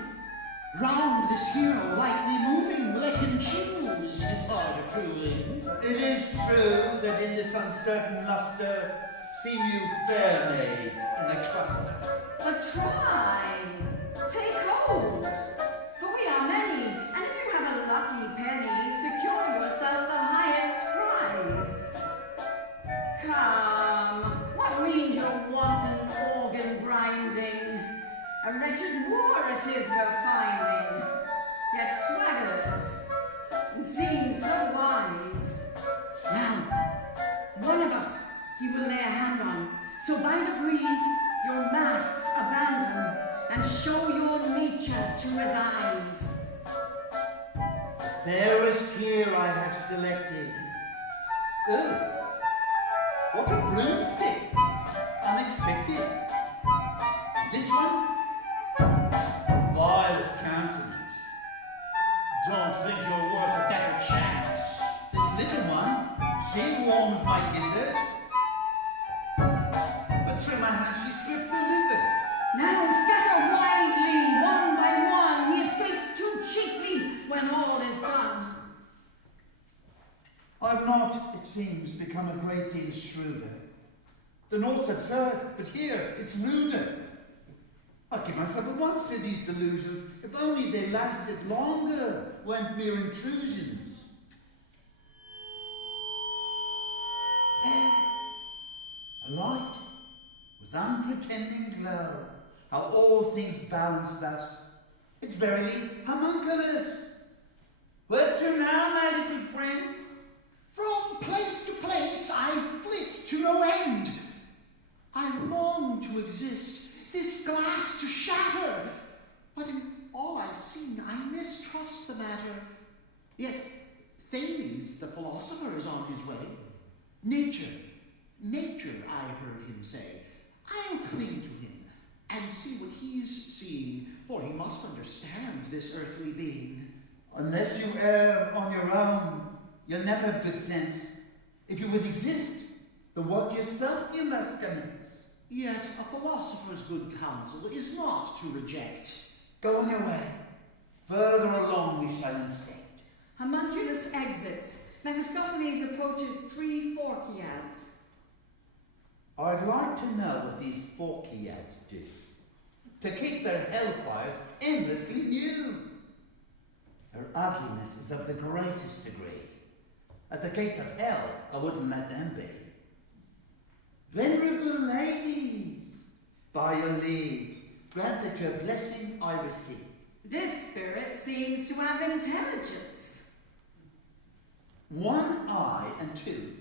Round this hero lightly moving, let him choose his heart of cooling. It is true that in this uncertain lustre seem you fair maids in a cluster. But try. Take hold. For we are many, and if you have a lucky penny, secure yourself the highest prize. Come, what means your wanton organ grinding? A wretched whore it is we're finding, yet swaggers, and seems so wise. Now, one of us he will lay a hand on, so by degrees your masks abandon, and show your nature to his eyes. The fairest here I have selected. Oh, what a broomstick! Unexpected. This one She warms my gizzard, but through my hand she slips a lizard. Now scatter widely, one by one. He escapes too cheaply when all is done. I've not, it seems, become a great deal shrewder. The naught's absurd, but here it's ruder. I'd give myself at once to these delusions, if only they lasted longer, weren't mere intrusions. There, a light with unpretending glow, how all things balance thus. It's verily homunculus. Where to now, my little friend? From place to place I flit to no end. I long to exist, this glass to shatter, but in all I've seen I mistrust the matter. Yet Thales the philosopher is on his way. Nature, I heard him say. I'll cling to him and see what he's seeing, for he must understand this earthly being. Unless you err on your own, you'll never have good sense. If you would exist, the work yourself you must commence. Yet a philosopher's good counsel is not to reject. Go on your way. Further along we shall inspect. Homunculus exits. Mephistopheles approaches 3 forkiads. I'd like to know what these forkiads do. To keep their hellfires endlessly new. Their ugliness is of the greatest degree. At the gates of hell, I wouldn't let them be. Venerable ladies, by your leave, grant that your blessing I receive. This spirit seems to have intelligence. One eye and tooth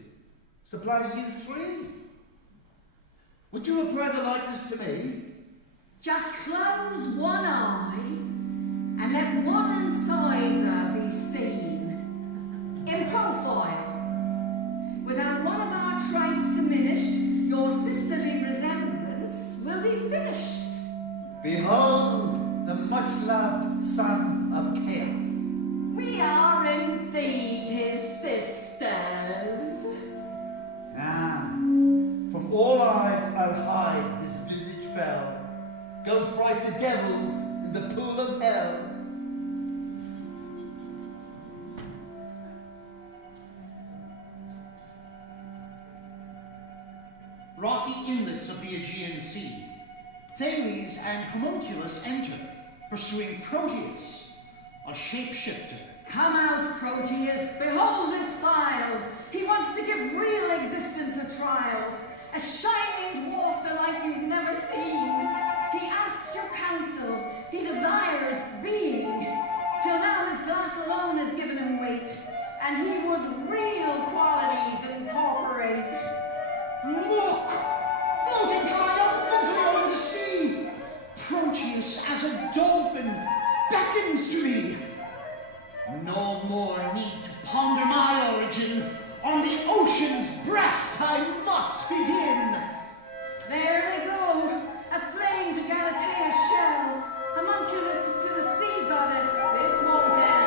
supplies you 3. Would you apply the likeness to me? Just close one eye and let one incisor be seen. In profile, without one of our traits diminished, your sisterly resemblance will be finished. Behold, the much-loved son of chaos. We are indeed his sisters. Now, from all eyes I'll hide this visage fell. Go fright the devils in the pool of hell. Rocky inlets of the Aegean Sea, Thales and Homunculus enter, pursuing Proteus, a shapeshifter. Come out, Proteus, behold this phial. He wants to give real existence a trial. A shining dwarf the like you've never seen. He asks your counsel, he desires being. Till now his glass alone has given him weight, and he would real qualities incorporate. Look! Floating triumphantly over the sea, Proteus as a dolphin beckons to me. No more need to ponder my origin. On the ocean's breast I must begin. There they go, a flame to Galatea's shell, homunculus to the sea goddess. This won't end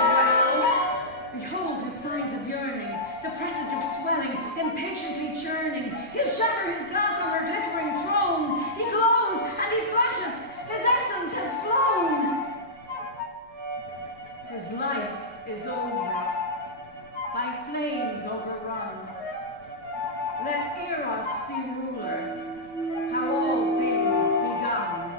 well. Behold his signs of yearning, the presage of swelling, impatiently churning. He'll shatter his glass on her glittering throne. He glows and he flashes, his essence has flown. His life is over, by flames overrun. Let Eros be ruler, how all things begun.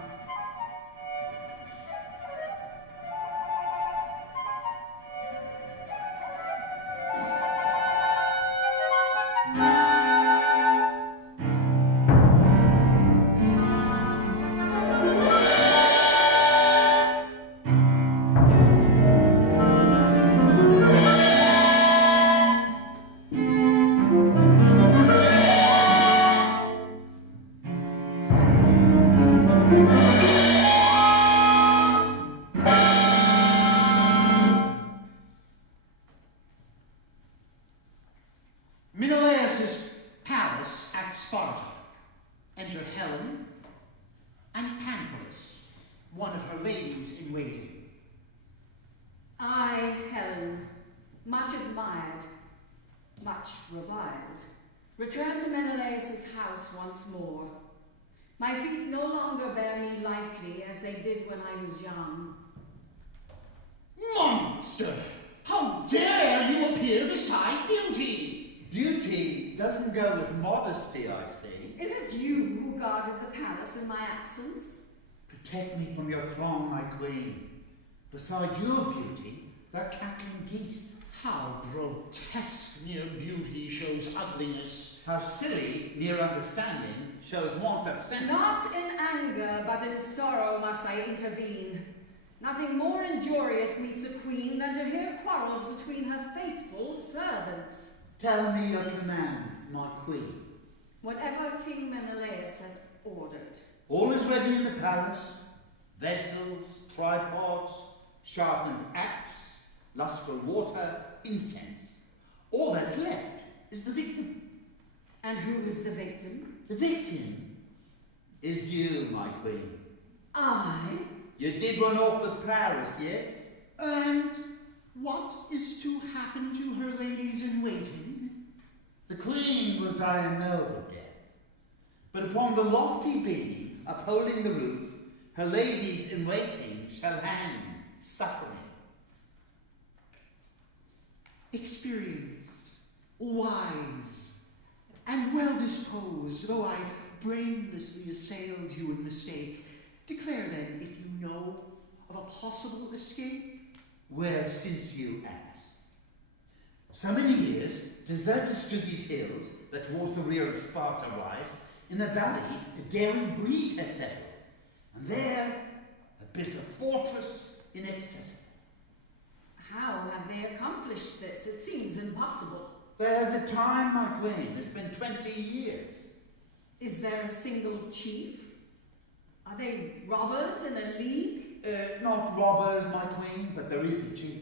much reviled, returned to Menelaus' house once more. My feet no longer bear me lightly as they did when I was young. Monster! How dare you appear beside beauty? Beauty doesn't go with modesty, I see. Is it you who guarded the palace in my absence? Protect me from your throng, my queen. Beside your beauty, they're cackling geese. How grotesque near beauty shows ugliness. How silly near understanding shows want of sense. Not in anger, but in sorrow must I intervene. Nothing more injurious meets a queen than to hear quarrels between her faithful servants. Tell me your command, my queen. Whatever King Menelaus has ordered. All is ready in the palace. Vessels, tripods, sharpened axe, lustral water, incense. All that's left is the victim. And who is the victim? The victim is you, my queen. I? You did run off with Paris, yes? And what is to happen to her ladies-in-waiting? The queen will die a noble death, but upon the lofty beam upholding the roof, her ladies-in-waiting shall hang, suffering. Experienced, wise, and well-disposed, though I brainlessly assailed you in mistake, declare then if you know of a possible escape. Well, since you ask. So many years, deserters to these hills that towards the rear of Sparta rise, in a valley a daring breed has settled, and there a built a fortress inaccessible. How have they accomplished this? It seems impossible. They have the time, my queen. It's been 20 years. Is there a single chief? Are they robbers in a league? Not robbers, my queen, but there is a chief.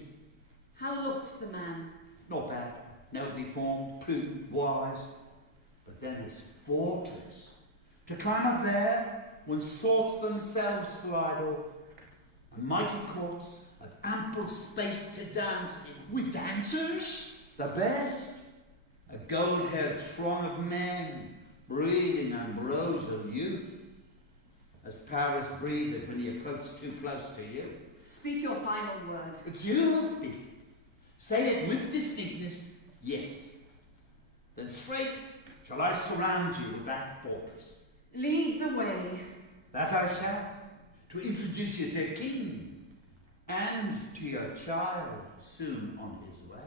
How looked the man? Not bad. Nobly formed, prudent, wise. But then his fortress. To climb up there, one's thoughts themselves slide off. And mighty courts of ample space to dance in. With dancers? The best. A gold-haired throng of men, breathing ambrosial youth. As Paris breathed when he approached too close to you. Speak your final word. It's you who speak. Say it with distinctness, yes. Then straight shall I surround you with that fortress. Lead the way. That I shall, to introduce you to a king, and to your child soon on his way.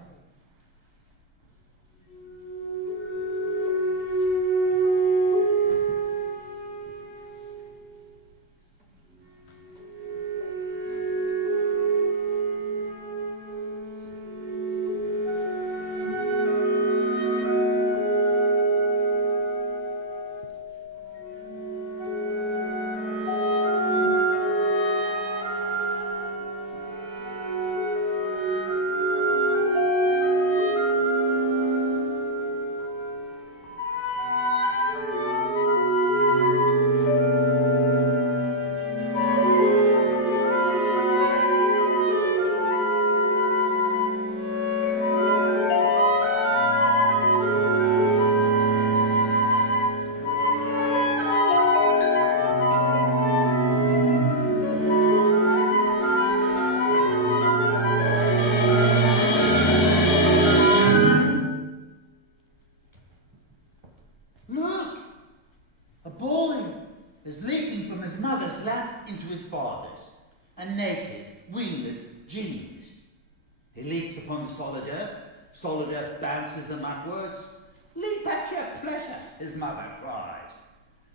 Solid earth bounces him upwards. Leap at your pleasure, his mother cries.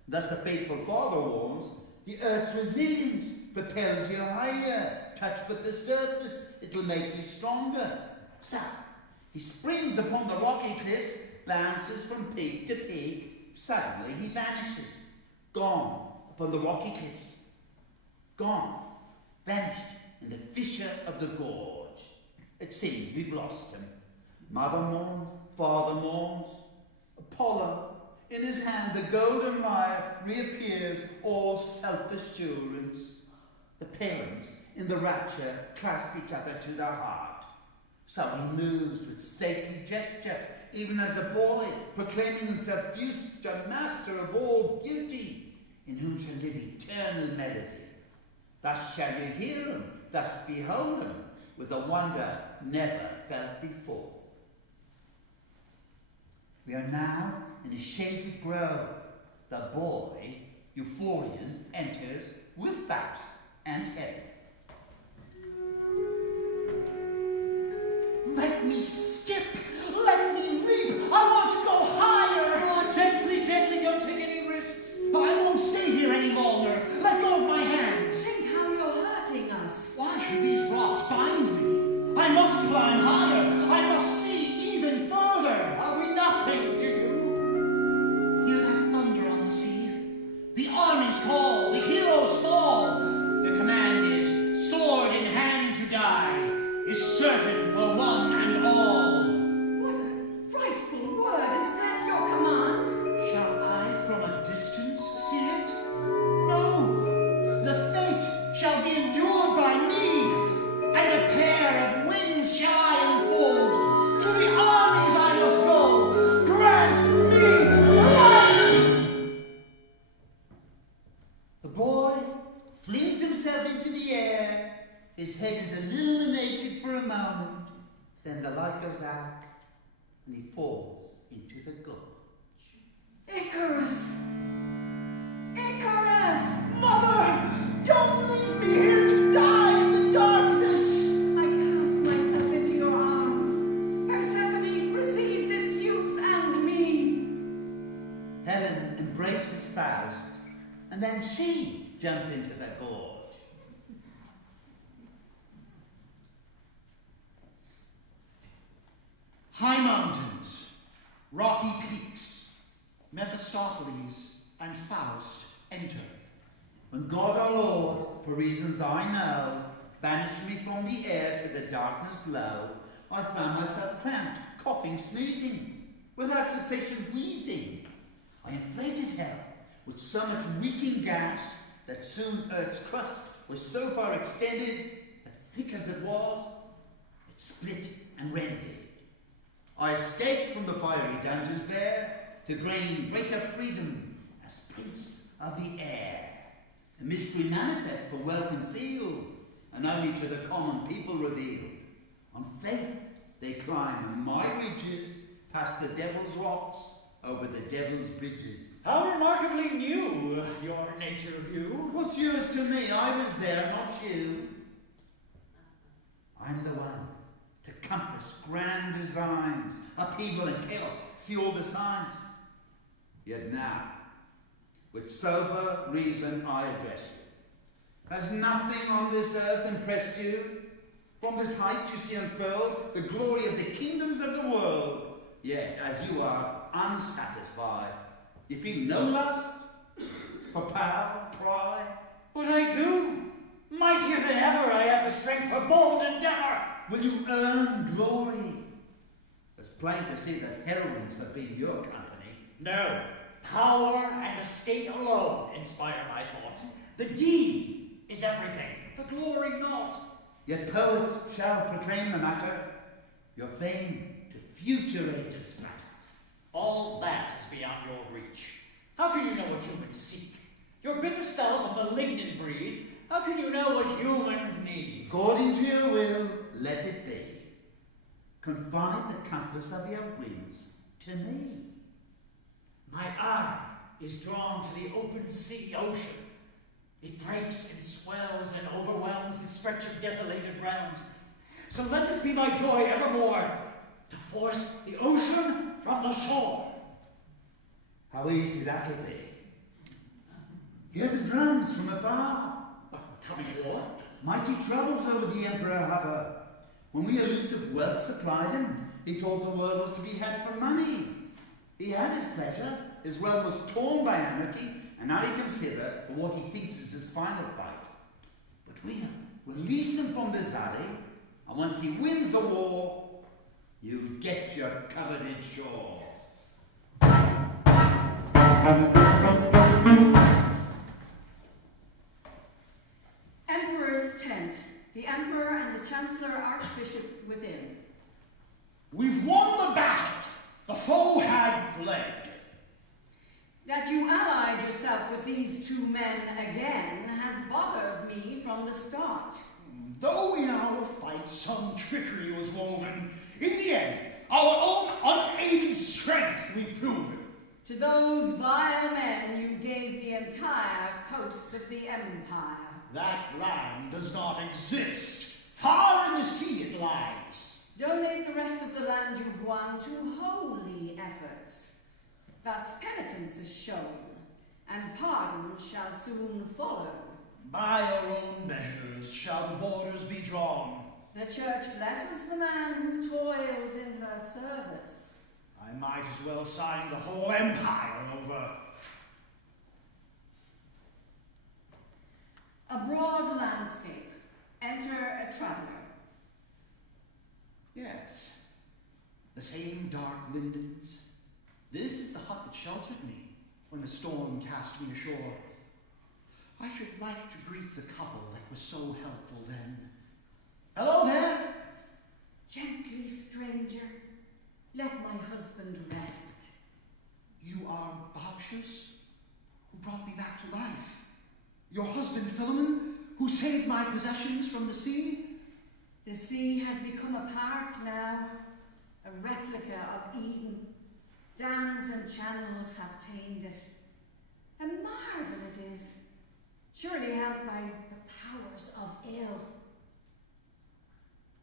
Thus the faithful father warns, the earth's resilience propels you higher. Touch but the surface, it'll make you stronger. So, he springs upon the rocky cliffs, bounces from peak to peak. Suddenly he vanishes. Gone upon the rocky cliffs. Gone, vanished in the fissure of the gorge. It seems we've lost him. Mother mourns, father mourns. Apollo, in his hand the golden lyre reappears, all self-assurance. The parents, in the rapture, clasp each other to their heart. So he moves with stately gesture, even as a boy, proclaiming himself future master of all beauty, in whom shall live eternal melody. Thus shall you hear him, thus behold him, with a wonder never felt before. We are now in a shaded grove. The boy, Euphorion, enters with Faust and Helen. Let me skip! Let me leap! I want to go higher! Oh, gently, gently, don't take any risks. I won't stay here any longer. Let go of my hands. Think how you're hurting us. Why should these rocks bind me? I must climb higher. I must see even further. Are we nothing to you? Hear that thunder on the sea? The armies call, the heroes fall. The command is sword in hand to die is certain for one and all. What a frightful word! Is that your command? Shall I from a distance see it? No! The fate shall be endured by me, and a pair of wings shall I unfold. To the armies I must go. Grant me life! The boy flings himself into the air. His head is illuminated for a moment, then the light goes out, and he falls into the gorge. Icarus! Icarus! Mother! Don't leave me here to die in the darkness! I cast myself into your arms. Persephone, receive this youth and me. Helen embraces Faust, and then she jumps into the gorge. High mountains, rocky peaks, Mephistopheles and Faust enter. When God our Lord, for reasons I know, banished me from the air to the darkness low, I found myself cramped, coughing, sneezing, without cessation wheezing. I inflated hell with so much reeking gas that soon earth's crust was so far extended that, thick as it was, it split and rended. I escaped from the fiery dungeons there to gain greater freedom as prince of the air. A mystery manifest but well concealed, and only to the common people revealed. On faith they climb my ridges, past the devil's rocks, over the devil's bridges. How remarkably new your nature view. What's yours to me? I was there, not you. I'm the one to compass grand designs, upheaval and chaos, see all the signs. Yet now, with sober reason I address you. Has nothing on this earth impressed you? From this height you see unfurled the glory of the kingdoms of the world. Yet, as you are unsatisfied, you feel no lust for power, pride. But I do. Mightier than ever, I have the strength for bold endeavor. Will you earn glory? It's plain to see that heroines have been your company. No. Power and estate alone inspire my thoughts. The deed is everything, the glory not. Yet poets shall proclaim the matter, your fame to future ages spread. All that is beyond your reach. How can you know what humans seek? Your bitter self, a malignant breed, how can you know what humans need? According to your will, let it be. Confide the compass of your whims to me. My eye is drawn to the open sea ocean. It breaks and swells and overwhelms the stretch of desolated realms. So let this be my joy evermore, to force the ocean from the shore. How easy that'll be. Hear the drums from afar. Coming war? Mighty troubles over the emperor hover. When we elusive wealth supplied him, he thought the world was to be had for money. He had his pleasure, his realm was torn by anarchy, and now he comes hither for what he thinks is his final fight. But we'll release him from this valley, and once he wins the war, you get your coveted shore. Emperor's tent. The Emperor and the Chancellor Archbishop within. We've won the battle. The foe had fled. That you allied yourself with these two men again has bothered me from the start. Though in our fight some trickery was woven, in the end, our own unaided strength we've proven. To those vile men you gave the entire coast of the empire. That land does not exist. Far in the sea it lies. Donate the rest of the land you've won to holy efforts. Thus penitence is shown, and pardon shall soon follow. By our own measures shall the borders be drawn. The church blesses the man who toils in her service. I might as well sign the whole empire over. A broad landscape. Enter a traveler. Yes, the same dark lindens. This is the hut that sheltered me when the storm cast me ashore. I should like to greet the couple that was so helpful then. Hello there! Gently, stranger. Let my husband rest. You are Bauschus, who brought me back to life. Your husband, Philemon, who saved my possessions from the sea. The sea has become a park now, a replica of Eden. Dams and channels have tamed it. A marvel it is, surely helped by the powers of ill.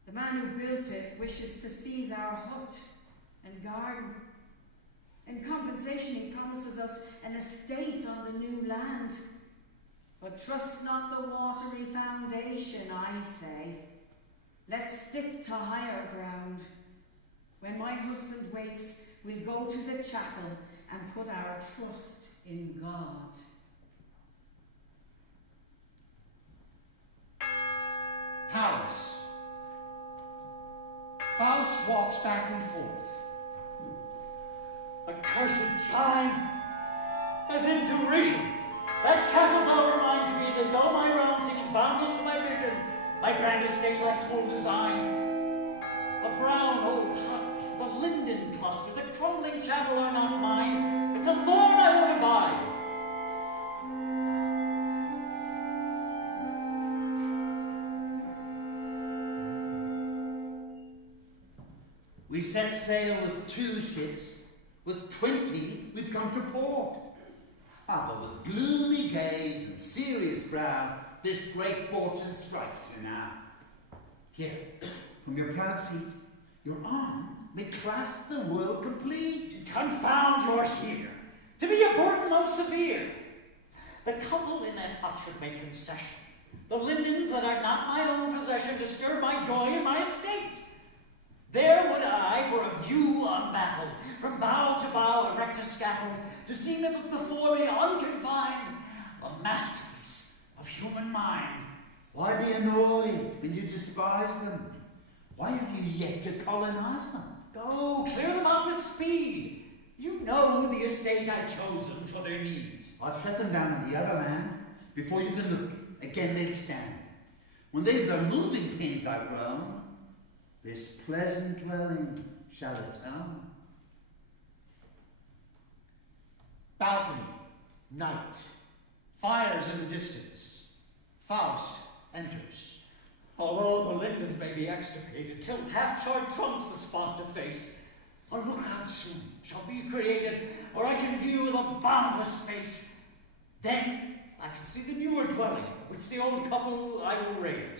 The man who built it wishes to seize our hut and garden. In compensation, he promises us an estate on the new land. But trust not the watery foundation, I say. Let's stick to higher ground. When my husband wakes, we'll go to the chapel and put our trust in God. Palace. Faust walks back and forth. Accursed time! As in derision, that chapel bell reminds me that though my realm seems boundless to my vision, my grand estate lacks full design. A brown old hut, the linden cluster, the crumbling chapel are not mine. It's a thorn I would abide. We set sail with 2 ships, with 20 we've come to port. Ah, but with gloomy gaze and serious brow, this great fortune strikes you now. Here, from your proud seat, your arm may clasp the world complete. Confound yours here, to be a burden most severe. The couple in that hut should make concession. The lindens that are not my own possession disturb my joy in my estate. There would I, for a view unbaffled, from bough to bough erect a scaffold, to see before me unconfined, a masterpiece of human mind. Why be annoyed when you despise them? Why have you yet to colonize them? Go, clear them out with speed. You know the estate I've chosen for their needs. I'll set them down on the other land. Before you can look, again they stand. When they've the moving pains I've grown, this pleasant dwelling shall atone. Balcony. Night. Fires in the distance. Faust enters. Although the lindens may be extirpated, till half-charred trunks the spot to face, a lookout soon shall be created, where I can view the boundless space. Then I can see the newer dwelling, which the old couple I will raise.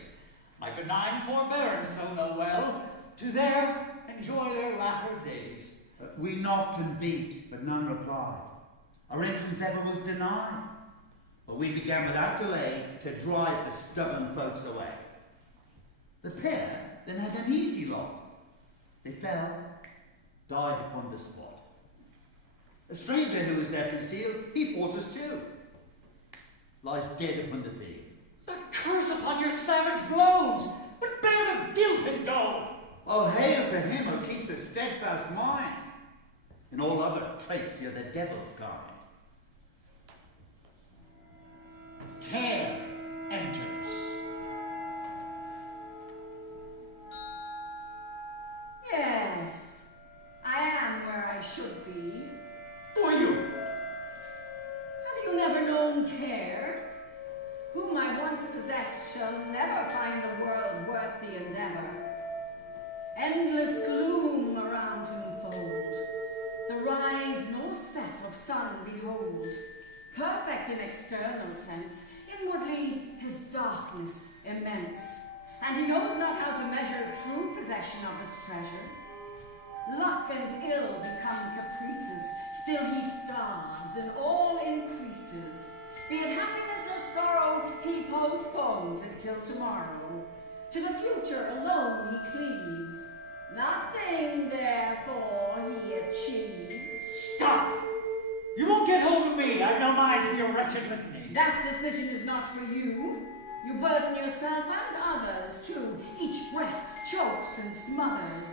My benign forbearance they'll know well, to there enjoy their latter days. We knocked and beat, but none replied. Our entrance ever was denied. But we began without delay to drive the stubborn folks away. The pair then had an easy lot. They fell, died upon the spot. A stranger who was there concealed, he fought us too, lies dead upon the field. The curse upon your savage blows, but bear the guilt and go. Oh, hail to him who keeps a steadfast mind. In all other traits, you're the devil's kind. Care enters. Yes, external sense, inwardly his darkness immense, and he knows not how to measure true possession of his treasure. Luck and ill become caprices, still he starves and all increases. Be it happiness or sorrow, he postpones it till tomorrow. To the future alone he cleaves, nothing therefore he achieves. Stop! You won't get hold of me. I've no mind for your wretched litany. That decision is not for you. You burden yourself and others too. Each breath chokes and smothers.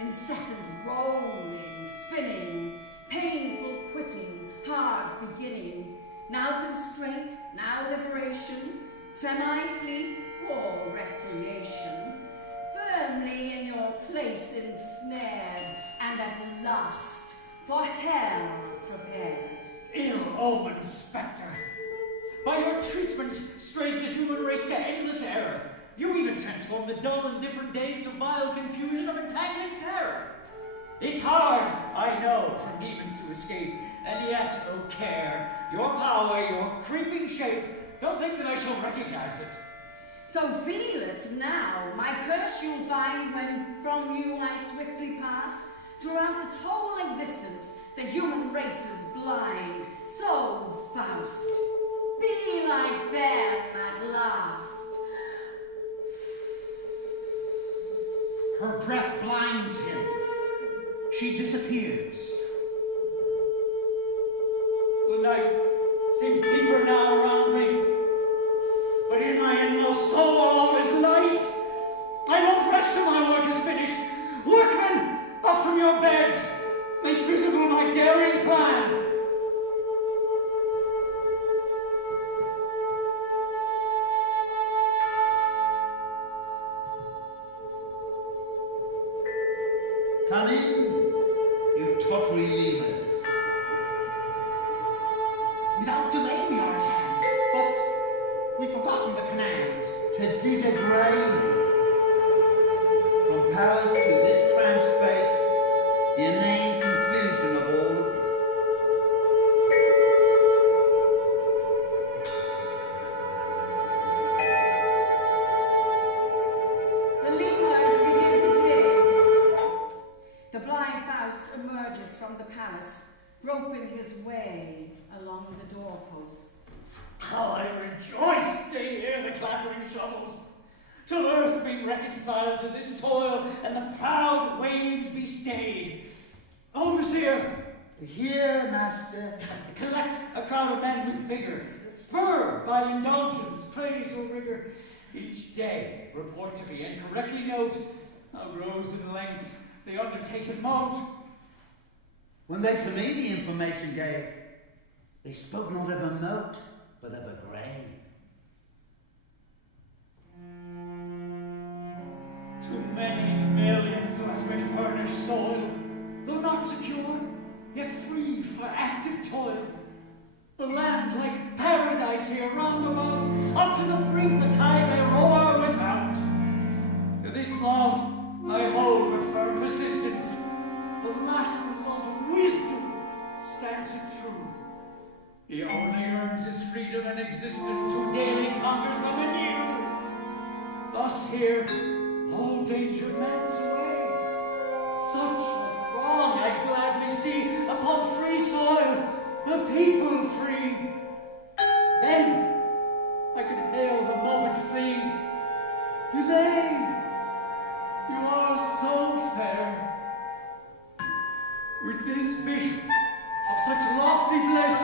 Incessant rolling, spinning, painful quitting, hard beginning. Now constraint, now liberation, semi-sleep, poor recreation. Firmly in your place ensnared, and at last for hell prepared. Ill-omened spectre! By your treatment strays the human race to endless error. You even transform the dull and different days to vile confusion of entangling terror. It's hard, I know, from demons to escape, and yet, oh care, your power, your creeping shape, don't think that I shall recognize it. So feel it now, my curse you'll find when from you I swiftly pass. Throughout its whole existence, the human race is blind. So, Faust, be like them at last. Her breath blinds him. She disappears. The night seems deeper now around me, but in my inmost soul all is light. I won't rest till my work is finished. Workmen, up from your beds, make visible my daring plan. Come in, you tottery lemurs. Without delay we are at hand, but we've forgotten the command. To dig a grave. From Paris to this cramped space, the inane conclusion of all of this. The lemurs begin to dig. The blind Faust emerges from the palace, groping his way along the doorposts. How I rejoice to hear the clattering shovels, till earth be reconciled to this toil, and the proud waves be stayed. Overseer, Here, master. collect a crowd of men with vigor, spur by indulgence, praise or rigor. Each day report to me, and correctly note how grows in length the undertaken moat. When they to me the information gave, they spoke not of a moat, but of a grave. Too many millions let me furnish soil, though not secure, yet free for active toil. The land like paradise here round about, up to the brink the tide may roar without. To this thought I hold with firm persistence, the last result of wisdom stands it true. He only earns his freedom and existence who daily conquers them anew. Thus here all danger melts away. Such a throng I gladly see upon free soil, the people free. Then I could hail the moment fleeing. Delay, you are so fair. With this vision of such lofty bliss,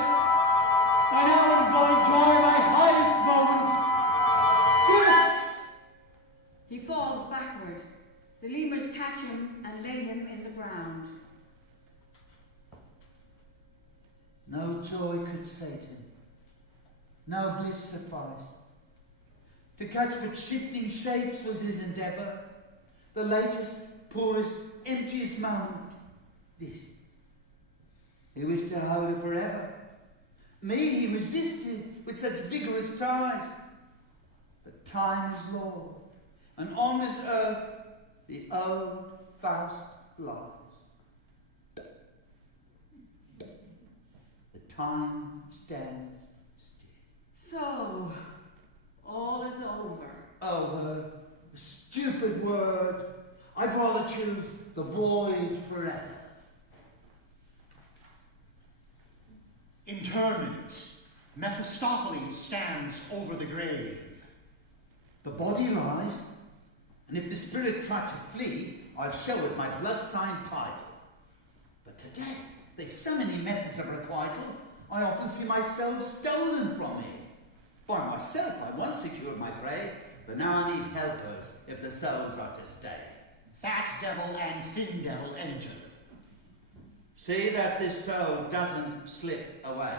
I now enjoy my highest moment. This! He falls backward. The lemurs catch him and lay him in the ground. No joy could sate him, no bliss suffice. To catch but shifting shapes was his endeavour, the latest, poorest, emptiest moment, this. He wished to hold it forever. Me he resisted with such vigorous ties. But time is Lord, and on this earth the old Faust lies. The time stands still. So, all is over. Over. A stupid word. I'd rather choose the void forever. Interment. Mephistopheles stands over the grave. The body lies, and if the spirit try to flee, I'll show it my blood-signed title. But today, they've so many methods of requital, I often see myself stolen from me. By myself, I once secured my prey, but now I need helpers if the souls are to stay. Fat devil and thin devil enter. See that this soul doesn't slip away.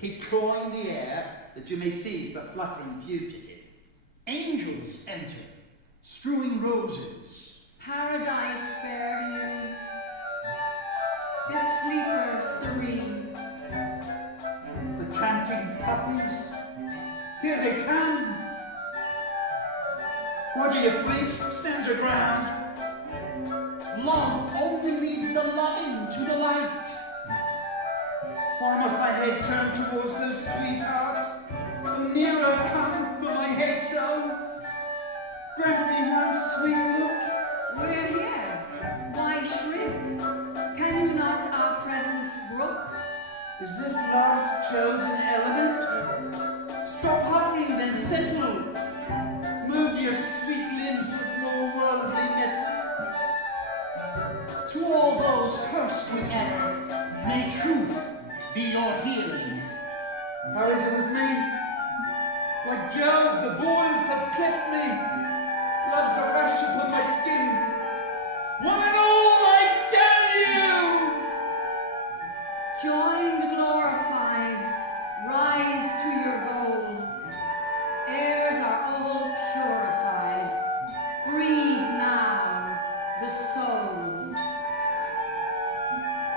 Keep clawing the air that you may seize the fluttering fugitive. Angels enter, strewing roses. Paradise spare him, this sleeper serene. The chanting puppies, here they come. What do you fleet? Stand your ground. Love only leads the loving to the light. Why must my head turn towards those sweethearts? The nearer come, but I hate so. Grant me one sweet look. We're here. Why shrink? Can you not our presence brook? Is this love's chosen element? Stop hovering, then settle. Move your sweet limbs with more worldly metal. To all those cursed with error, may truth be your healing. How is it with me? Like Job, the boils have clipped me. Love's a rash upon my skin. One and all, I damn you! Join the glorified, rise to your goal. Airs are all purified. Breathe now the soul.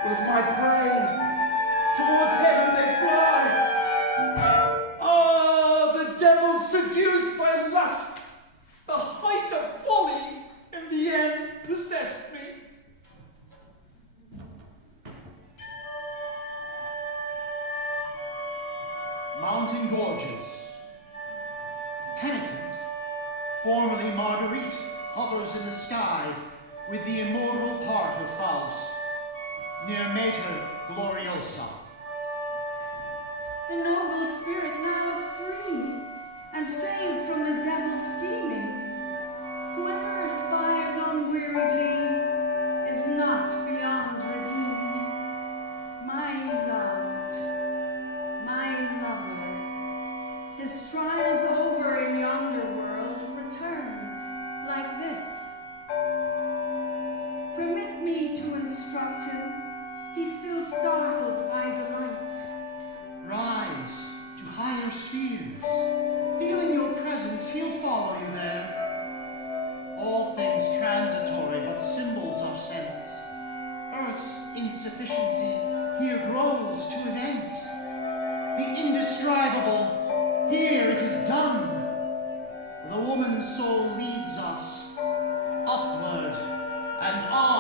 Was my prey. Towards heaven they fly. Oh, the devil seduced by lust. The height of folly in the end possessed me. Mountain gorges. Penitent, formerly Marguerite, hovers in the sky with the immortal part of Faust, near Mater Gloriosa. The noble spirit now is free and saved from the devil's scheming. Whoever aspires unweariedly is not beyond redeeming. My loved, my lover, his trials over in yonder world returns like this. Permit me to instruct him. He's still startled by delight. Rise to higher spheres. Feeling your presence, he'll follow you there. All things transitory, but symbols are sent. Earth's insufficiency here grows to event. The indescribable, here it is done. The woman's soul leads us upward and on.